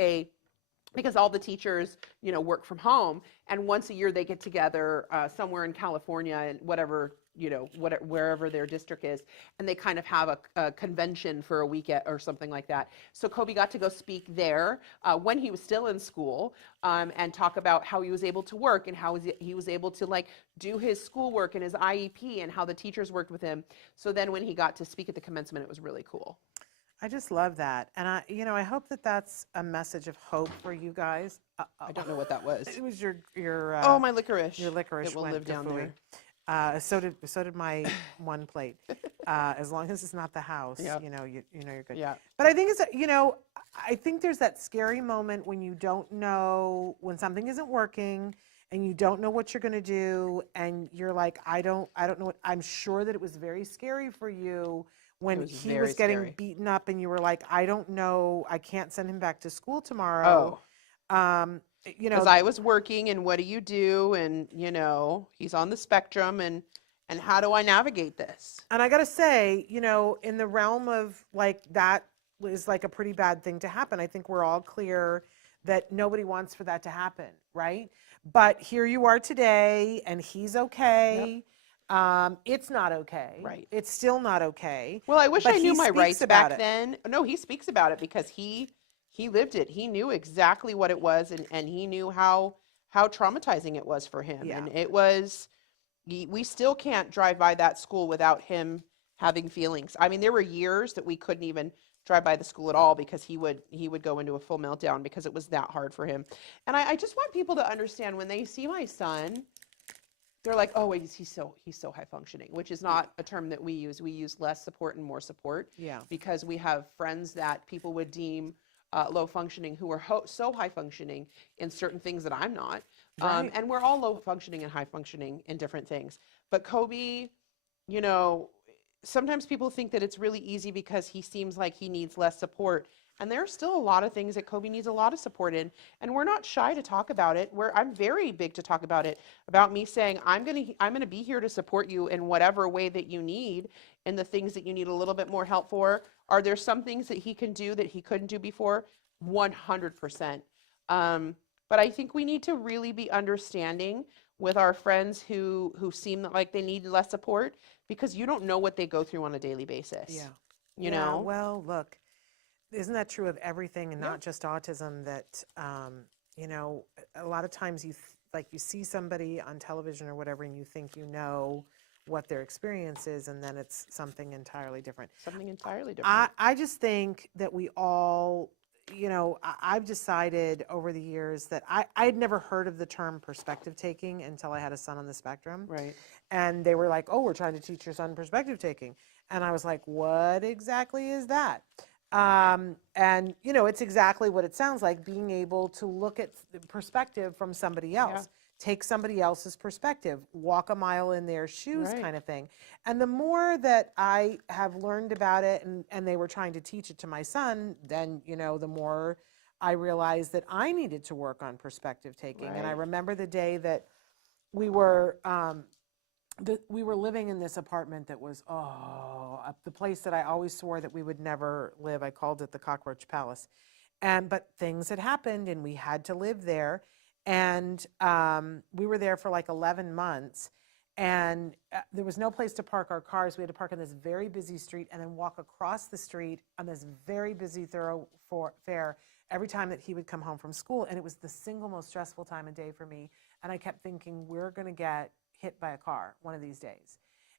because all the teachers, work from home, and once a year they get together somewhere in California, and wherever their district is, and they kind of have a convention for a week or something like that. So Kobe got to go speak there when he was still in school, and talk about how he was able to work, and how he was able to do his schoolwork and his IEP, and how the teachers worked with him. So then when he got to speak at the commencement, it was really cool. I just love that. And I hope that that's a message of hope for you guys. I don't know what that was. It was your my licorice. Your licorice it will went live down kafooey. there. So did my one plate. As long as it's not the house, Yep. you're good. Yeah. But I think I think there's that scary moment when you don't know, when something isn't working and you don't know what you're going to do, and you're like, I don't know. I'm sure that it was very scary for you when he was getting beaten up, and you were like, I don't know, I can't send him back to school tomorrow. Because I was working, and what do you do? And he's on the spectrum, and how do I navigate this? And I gotta say, in the realm of that is a pretty bad thing to happen. I think we're all clear that nobody wants for that to happen, right? But here you are today, and he's okay. Yep. It's not okay. Right. It's still not okay. Well, I wish I knew my rights back then. No, he speaks about it because he lived it. He knew exactly what it was, and he knew how traumatizing it was for him. Yeah. And it was, we still can't drive by that school without him having feelings. I mean, there were years that we couldn't even drive by the school at all because he would go into a full meltdown because it was that hard for him. And I just want people to understand, when they see my son, they're like, oh, wait, he's so high functioning, which is not a term that we use. We use less support and more support. Yeah. Because we have friends that people would deem low functioning who are so high functioning in certain things that I'm not. Right. And we're all low functioning and high functioning in different things. But Kobe, sometimes people think that it's really easy because he seems like he needs less support. And there are still a lot of things that Kobe needs a lot of support in. And we're not shy to talk about it. I'm very big to talk about it, about me saying, I'm gonna be here to support you in whatever way that you need, and the things that you need a little bit more help for. Are there some things that he can do that he couldn't do before? 100%. But I think we need to really be understanding with our friends who seem like they need less support, because you don't know what they go through on a daily basis. Yeah. You Yeah, know? well, look, isn't that true of everything and Yeah. not just autism that, you know, a lot of times like you see somebody on television or whatever and you think you know what their experience is and then it's something entirely different. Something entirely different. I just think that we all, you know, I've decided over the years that I'd never heard of the term perspective taking until I had a son on the spectrum. Right. And they were like, oh, we're trying to teach your son perspective taking. And I was like, what exactly is that? And, you know, it's exactly what it sounds like, being able to look at the perspective from somebody else. Take somebody else's perspective, walk a mile in their shoes, Right. kind of thing. And the more that I have learned about it, and they were trying to teach it to my son, then, you know, the more I realized that I needed to work on perspective taking. And I Right. remember the day that we were we were living in this apartment that was, the place that I always swore that we would never live. I called it the Cockroach Palace. But things had happened and we had to live there. And we were there for like 11 months. And there was no place to park our cars. We had to park on this very busy street and then walk across the street on this very busy thoroughfare every time that he would come home from school. And it was the single most stressful time of day for me. And I kept thinking, we're going to get hit by a car one of these days.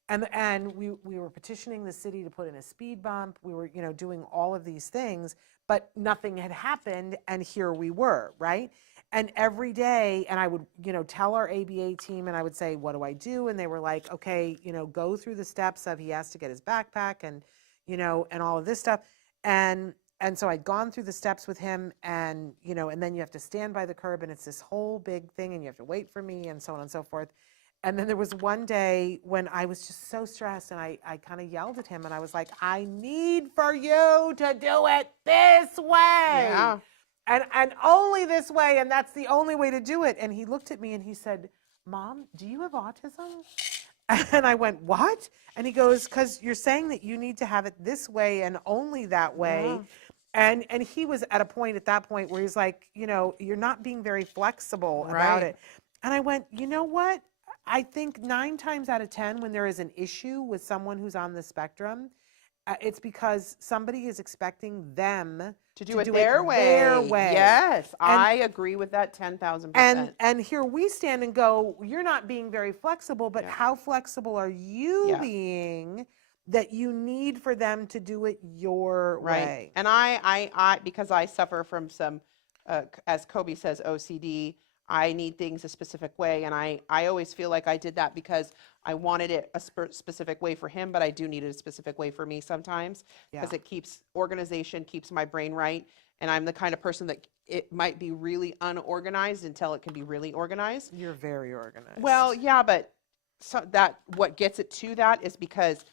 And we were petitioning the city to put in a speed bump. We were, you know, doing all of these things, but nothing had happened. And here we were, right? And every day, and I would, you know, tell our ABA team and I would say, what do I do? And they were like, okay, you know, go through the steps of he has to get his backpack and, you know, and all of this stuff. And so I'd gone through the steps with him and, you know, and then you have to stand by the curb and it's this whole big thing and you have to wait for me and so on and so forth. And then there was one day when I was just so stressed and I kind of yelled at him and I was like, I need for you to do it this way. Yeah. And only this way, and that's the only way to do it. And he looked at me and he said, Mom, do you have autism? And I went, what? And he goes, because you're saying that you need to have it this way and only that way. Yeah. And he was at a point at that point where he's like, you know, you're not being very flexible about Right. it. And I went, you know what? I think 9 times out of 10, when there is an issue with someone who's on the spectrum, it's because somebody is expecting them to do it their way. Yes, I agree with that 10,000%. And here we stand and go, you're not being very flexible, but how flexible are you being that you need for them to do it your way? And I because I suffer from some, as Kobe says, OCD, I need things a specific way. And I always feel like I did that because I wanted it a specific way for him, but I do need it a specific way for me sometimes because it keeps organization, keeps my brain right. And I'm the kind of person that it might be really unorganized until it can be really organized. You're very organized. Well, yeah, but that what gets it to that is because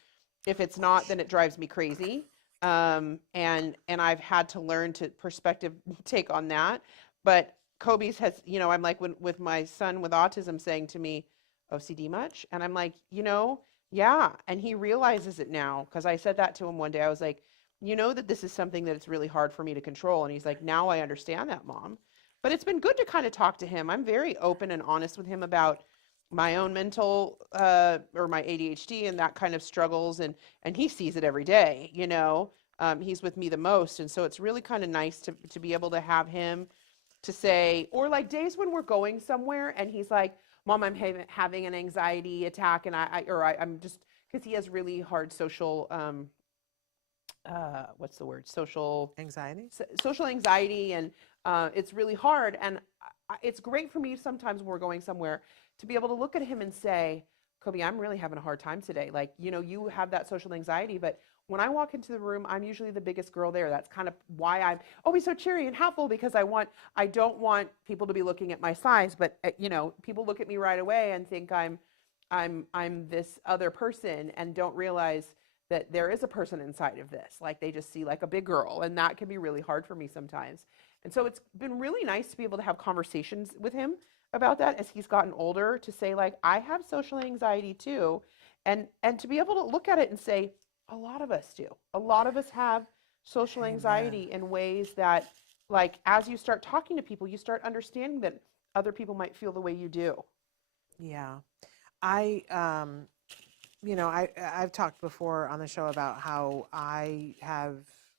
if it's not, then it drives me crazy. And I've had to learn to perspective take on that. But Kobe's has, you know, I'm like with my son with autism saying to me, OCD much? And I'm like, you know, yeah. And he realizes it now because I said that to him one day. I was like, you know that this is something that it's really hard for me to control. And he's like, now I understand that, Mom. But it's been good to kind of talk to him. I'm very open and honest with him about my own mental or my ADHD and that kind of struggles. And he sees it every day, you know. He's with me the most. And so it's really kind of nice to be able to have him to say, or like days when we're going somewhere and he's like, Mom, I'm having an anxiety attack and I'm just, because he has really hard social, what's the word? Social anxiety? Social anxiety. And it's really hard. And it's great for me sometimes when we're going somewhere to be able to look at him and say, Kobe, I'm really having a hard time today. Like, you know, you have that social anxiety, but when I walk into the room, I'm usually the biggest girl there. That's kind of why I'm always so cheery and helpful because I don't want people to be looking at my size, but you know, people look at me right away and think I'm this other person and don't realize that there is a person inside of this. Like they just see like a big girl, and that can be really hard for me sometimes. And so it's been really nice to be able to have conversations with him about that as he's gotten older, to say like, I have social anxiety too, and to be able to look at it and say, a lot of us do. A lot of us have social anxiety in ways that, like, as you start talking to people, you start understanding that other people might feel the way you do. Yeah. I, I've talked before on the show about how I have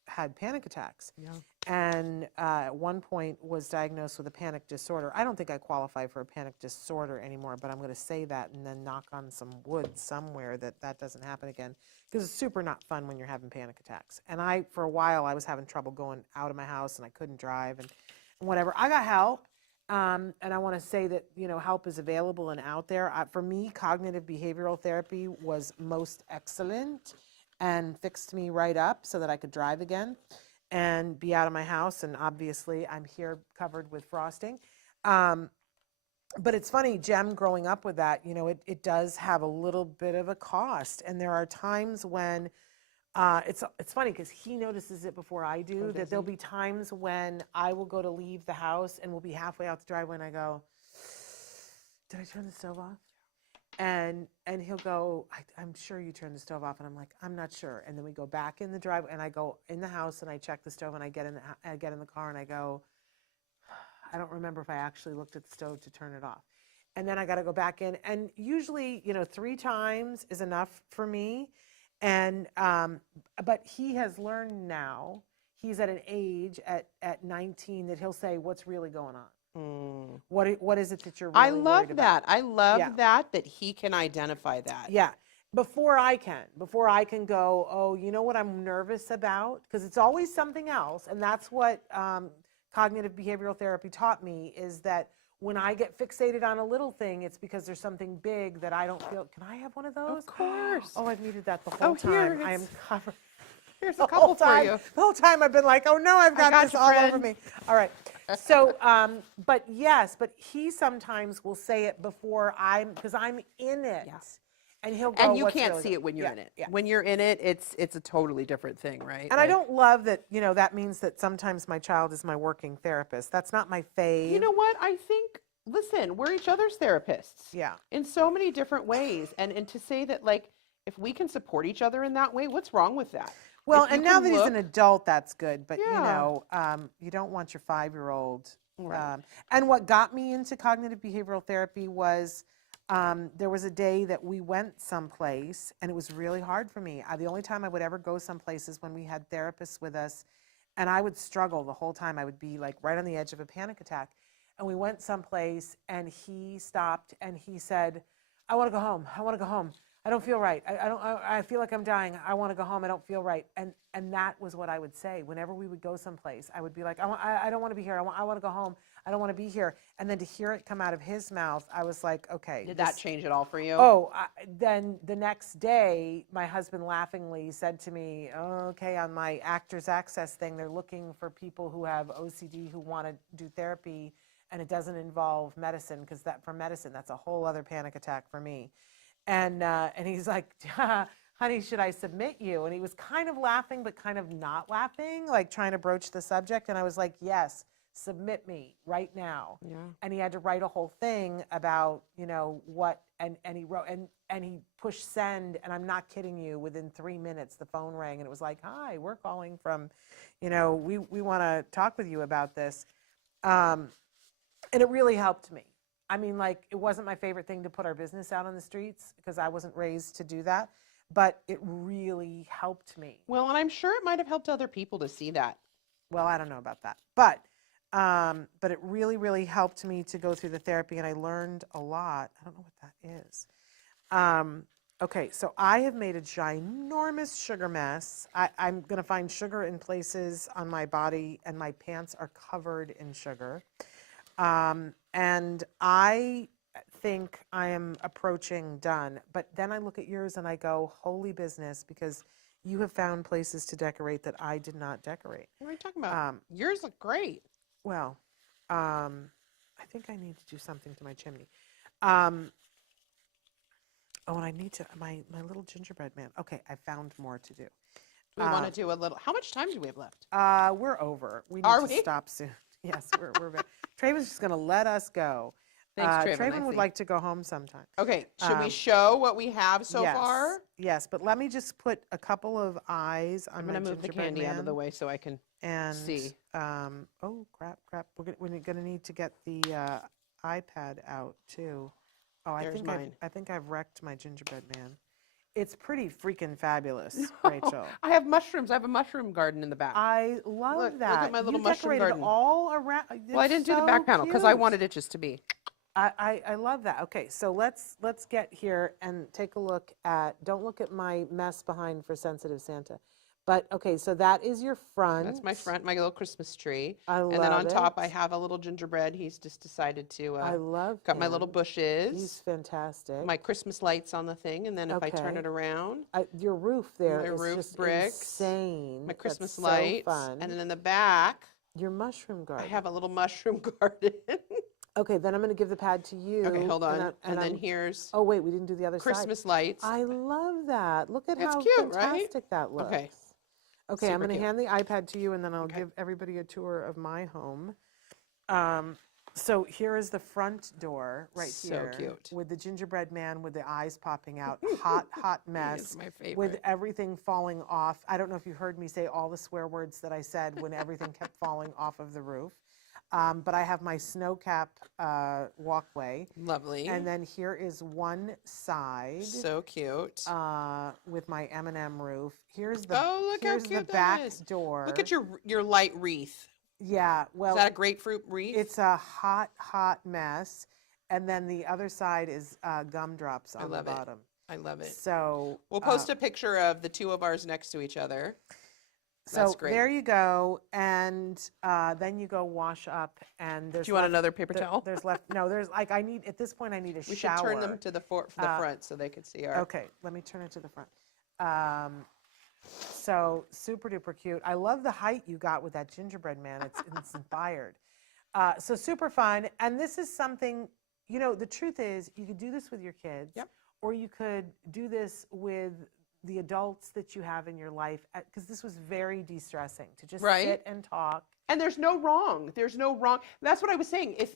had panic attacks. Yeah. And at one point was diagnosed with a panic disorder. I don't think I qualify for a panic disorder anymore, but I'm going to say that and then knock on some wood somewhere that doesn't happen again, because it's super not fun when you're having panic attacks. And for a while, I was having trouble going out of my house and I couldn't drive and whatever. I got help. And I want to say that, help is available and out there. For me, cognitive behavioral therapy was most excellent and fixed me right up so that I could drive again and be out of my house. And obviously, I'm here covered with frosting. But it's funny, Jem, growing up with that, it does have a little bit of a cost. And there are times when it's funny because he notices it before I do, that there'll be times when I will go to leave the house and we'll be halfway out the driveway and I go, did I turn the stove off? And he'll go, I'm sure you turned the stove off. And I'm like, I'm not sure. And then we go back in the driveway and I go in the house and I check the stove and I get in the car and I go, I don't remember if I actually looked at the stove to turn it off. And then I got to go back in. And usually, 3 times is enough for me. And but he has learned now, he's at an age at 19 that he'll say, what's really going on? What is it that you're really worried about? I love that he can identify that. Yeah. Before I can go, oh, you know what I'm nervous about? Because it's always something else. And that's what cognitive behavioral therapy taught me, is that when I get fixated on a little thing, it's because there's something big that I don't feel. Can I have one of those? Of course. Oh, I've needed that the whole time. I am covered. Here's a couple for you. The whole time I've been like, oh no, I've got this all over me. All right. So, but he sometimes will say it before because I'm in it. Yeah. And he'll go, and you what's can't really see it when you're in it. Yeah. When you're in it, it's a totally different thing, right? And I don't love that, that means that sometimes my child is my working therapist. That's not my fave. You know what? I think, listen, we're each other's therapists. Yeah. In so many different ways. And to say that, like, if we can support each other in that way, what's wrong with that? Well, and now that he's an adult, that's good. But, Yeah. You don't want your 5-year-old. Right. And what got me into cognitive behavioral therapy was there was a day that we went someplace, and it was really hard for me. The only time I would ever go someplace is when we had therapists with us, and I would struggle the whole time. I would be like right on the edge of a panic attack. And we went someplace, and he stopped, and he said, I want to go home. I want to go home. I don't feel right. I feel like I'm dying. I want to go home. I don't feel right. And that was what I would say. Whenever we would go someplace, I would be like, I don't want to be here. I want to go home. I don't want to be here. And then to hear it come out of his mouth, I was like, okay. Did that change it all for you? Oh, then the next day, my husband laughingly said to me, okay, on my Actors Access thing, they're looking for people who have OCD who want to do therapy, and it doesn't involve medicine, because for medicine, that's a whole other panic attack for me. And he's like, honey, should I submit you? And he was kind of laughing, but kind of not laughing, like trying to broach the subject. And I was like, yes, submit me right now. Yeah. And he had to write a whole thing about, what, and he wrote, and he pushed send, and I'm not kidding you, within 3 minutes, the phone rang, and it was like, hi, we're calling from, we want to talk with you about this. And it really helped me. I mean, like, it wasn't my favorite thing to put our business out on the streets, because I wasn't raised to do that, but it really helped me. Well, and I'm sure it might have helped other people to see that. Well, I don't know about that, but it really, really helped me to go through the therapy, and I learned a lot. I don't know what that is. Okay, so I have made a ginormous sugar mess. I'm going to find sugar in places on my body, and my pants are covered in sugar. And I think I am approaching done. But then I look at yours and I go, holy business, because you have found places to decorate that I did not decorate. What are you talking about? Yours look great. Well, I think I need to do something to my chimney. And I need to, my little gingerbread man. Okay, I found more to do. Do we want to do a little, how much time do we have left? We're over. We need to stop soon. Yes, we're Traven's just going to let us go. Thanks, Traven. Traven would like to go home sometime. Okay, should we show what we have so far? Yes, but let me just put a couple of eyes on my gingerbread man. I'm going to move the candy out of the way so I can see. Oh, crap. We're going to need to get the iPad out, too. Oh, There's mine. I think I've wrecked my gingerbread man. It's pretty freaking fabulous, Rachel. I have mushrooms. I have a mushroom garden in the back. I love that. Look at my little You mushroom decorated garden. all around. Well, I didn't do the back panel because I wanted it just to be. I love that. Okay, so let's get here and take a look at. Don't look at my mess behind for sensitive Santa, but okay. So that is your front. That's my front, my little Christmas tree. I love And then on top, it. I have a little gingerbread. He's just decided to. I love. Got my little bushes. He's fantastic. My Christmas lights on the thing, and then if I turn it around, your roof there my is roof just bricks, insane. my Christmas That's lights, so fun. and then in the back, Your mushroom garden. I have a little mushroom garden. Okay, then I'm going to give the pad to you. Okay, hold on. And then here's Oh, wait, we didn't do the other side. Christmas lights. I love that. Look at It's how cute, right? fantastic that looks. Okay. Okay, Super I'm going to cute. hand the iPad to you, and then I'll give everybody a tour of my home. So here is the front door right So here. cute. With the gingerbread man with the eyes popping out. Hot, hot mess. It's my favorite. With everything falling off. I don't know if you heard me say all the swear words that I said when everything kept falling off of the roof. But I have my snow cap walkway. Lovely. And then here is one side. So cute. With my M&M roof. Here's the Look how here's cute the that back is. door. Look at your light wreath. Yeah, well, Is that a grapefruit wreath? it's a hot, hot mess. And then the other side is gumdrops on the love it. bottom. I love it. So We'll post a picture of the two of ours next to each other. That's great. there you go, and then you go wash up, and there's. Do you want another paper towel? There's left. No, there's like I need at this point. I need a We shower. should turn them to the front so they could see our. Okay, let me turn it to the front. So super duper cute. I love the height you got with that gingerbread man. It's inspired. So super fun, and this is something. You know, the truth is, you could do this with your kids, or you could do this with the adults that you have in your life, because this was very de-stressing to just sit and talk. And there's no wrong. There's no wrong. That's what I was saying. If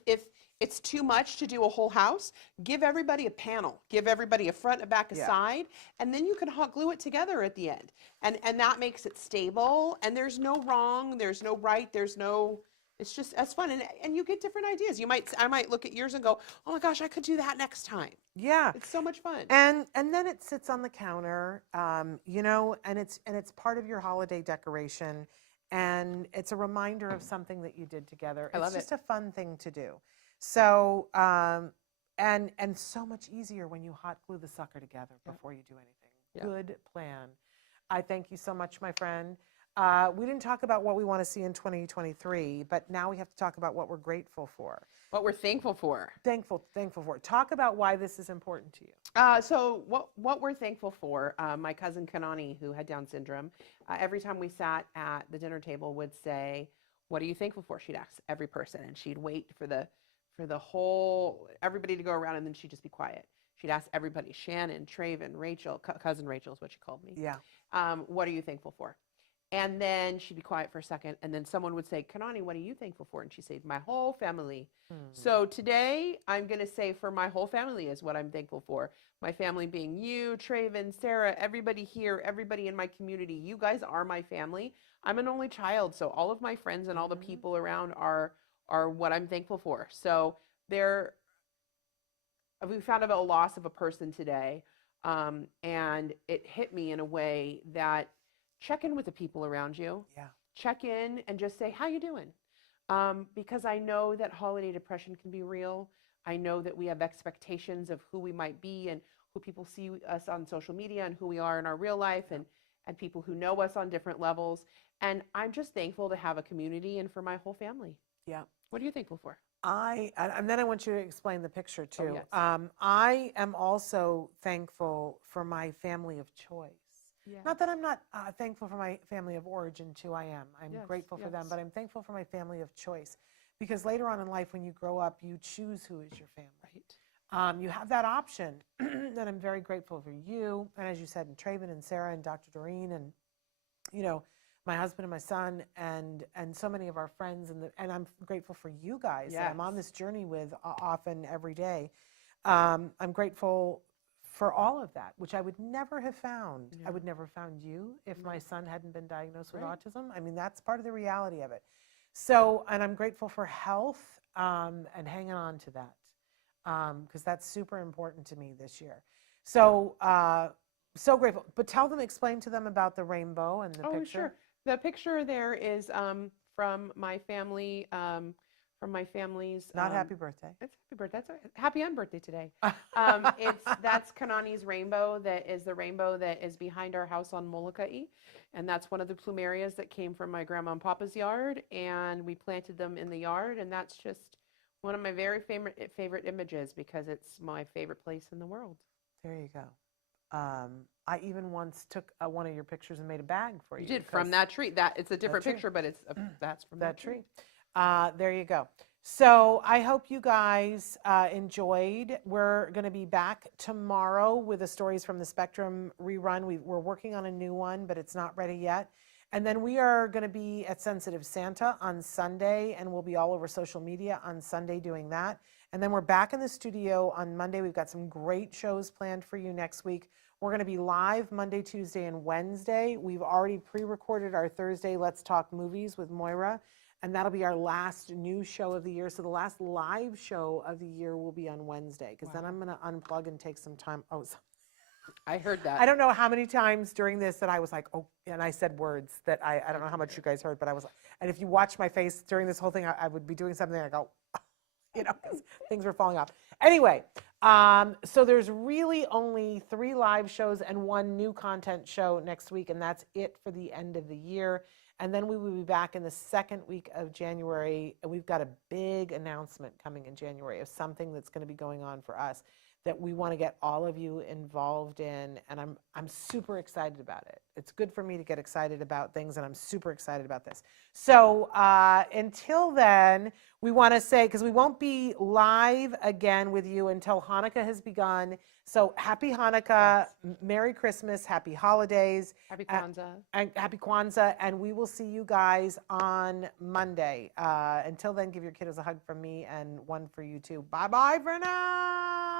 it's too much to do a whole house, give everybody a panel. Give everybody a front, a back, a side, and then you can hot glue it together at the end. And that makes it stable. And there's no wrong. There's no right. There's no. It's just as fun, and you get different ideas. I might look at yours and go, oh my gosh, I could do that next time. Yeah, it's so much fun. And then it sits on the counter, you know, and it's part of your holiday decoration, and it's a reminder of something that you did together. It's just a fun thing to do. So and so much easier when you hot glue the sucker together before you do anything. Good plan. I thank you so much, my friend. We didn't talk about what we want to see in 2023, but now we have to talk about what we're grateful for. What we're thankful for. Thankful for. Talk about why this is important to you. So what we're thankful for, my cousin Kanani, who had Down syndrome, every time we sat at the dinner table would say, what are you thankful for? She'd ask every person, and she'd wait for the whole, everybody to go around, and then she'd just be quiet. She'd ask everybody, Shannon, Traven, Rachel, cousin Rachel is what she called me. Yeah. What are you thankful for? And then she'd be quiet for a second, and then someone would say, Kanani, what are you thankful for? And she'd say, my whole family. So today, I'm going to say for my whole family is what I'm thankful for. My family being you, Traven, Sarah, everybody here, everybody in my community. You guys are my family. I'm an only child, so all of my friends and all the people around are what I'm thankful for. So we found out a loss of a person today, and it hit me in a way that check in with the people around you. Yeah. Check in and just say, how you doing? Because I know that holiday depression can be real. I know that we have expectations of who we might be and who people see us on social media and who we are in our real life and people who know us on different levels. And I'm just thankful to have a community and for my whole family. Yeah. What are you thankful for? And then I want you to explain the picture too. yes. I am also thankful for my family of choice. Yeah. Not that I'm not thankful for my family of origin too, I am. I'm grateful for them, but I'm thankful for my family of choice. Because later on in life, when you grow up, you choose who is your family. Right. You have that option, and I'm very grateful for you, and as you said, and Traven and Sarah and Dr. Doreen and, you know, my husband and my son and so many of our friends, and I'm grateful for you guys that I'm on this journey with often every day. I'm grateful for all of that, which I would never have found. I would never have found you if my son hadn't been diagnosed with autism. I mean, that's part of the reality of it. So, and I'm grateful for health and hanging on to that. because that's super important to me this year. So, so grateful. But explain to them about the rainbow and the picture. Sure. The picture there is from my family, from my family's. Not happy birthday. It's happy birthday. That's happy unbirthday today. That's Kanani's rainbow. That is the rainbow that is behind our house on Molokai, and that's one of the plumerias that came from my grandma and papa's yard, and we planted them in the yard, and that's just one of my very favorite images because it's my favorite place in the world. There you go. I even once took one of your pictures and made a bag for you. You did from that tree. That it's a different picture, but that's from that tree. There you go. So I hope you guys enjoyed. We're going to be back tomorrow with the Stories from the Spectrum rerun. We're working on a new one, but it's not ready yet. And then we are going to be at Sensitive Santa on Sunday, and we'll be all over social media on Sunday doing that. And then we're back in the studio on Monday. We've got some great shows planned for you next week. We're going to be live Monday, Tuesday, and Wednesday. We've already pre-recorded our Thursday Let's Talk Movies with Moira, and that'll be our last new show of the year. So the last live show of the year will be on Wednesday, because then I'm going to unplug and take some time. Oh, I heard that. I don't know how many times during this that I was like, oh, and I said words that I don't know how much you guys heard, but I was, and if you watch my face during this whole thing, I would be doing something, I go, you know, because things were falling off. Anyway, so there's really only 3 live shows and 1 new content show next week, and that's it for the end of the year. And then we will be back in the second week of January, and we've got a big announcement coming in January of something that's going to be going on for us that we want to get all of you involved in, and I'm super excited about it. It's good for me to get excited about things, and I'm super excited about this. So until then, we want to say, because we won't be live again with you until Hanukkah has begun. So happy Hanukkah, yes. Merry Christmas, happy holidays. Happy Kwanzaa. And happy Kwanzaa, and we will see you guys on Monday. Until then, give your kiddos a hug from me and one for you too. Bye-bye for now.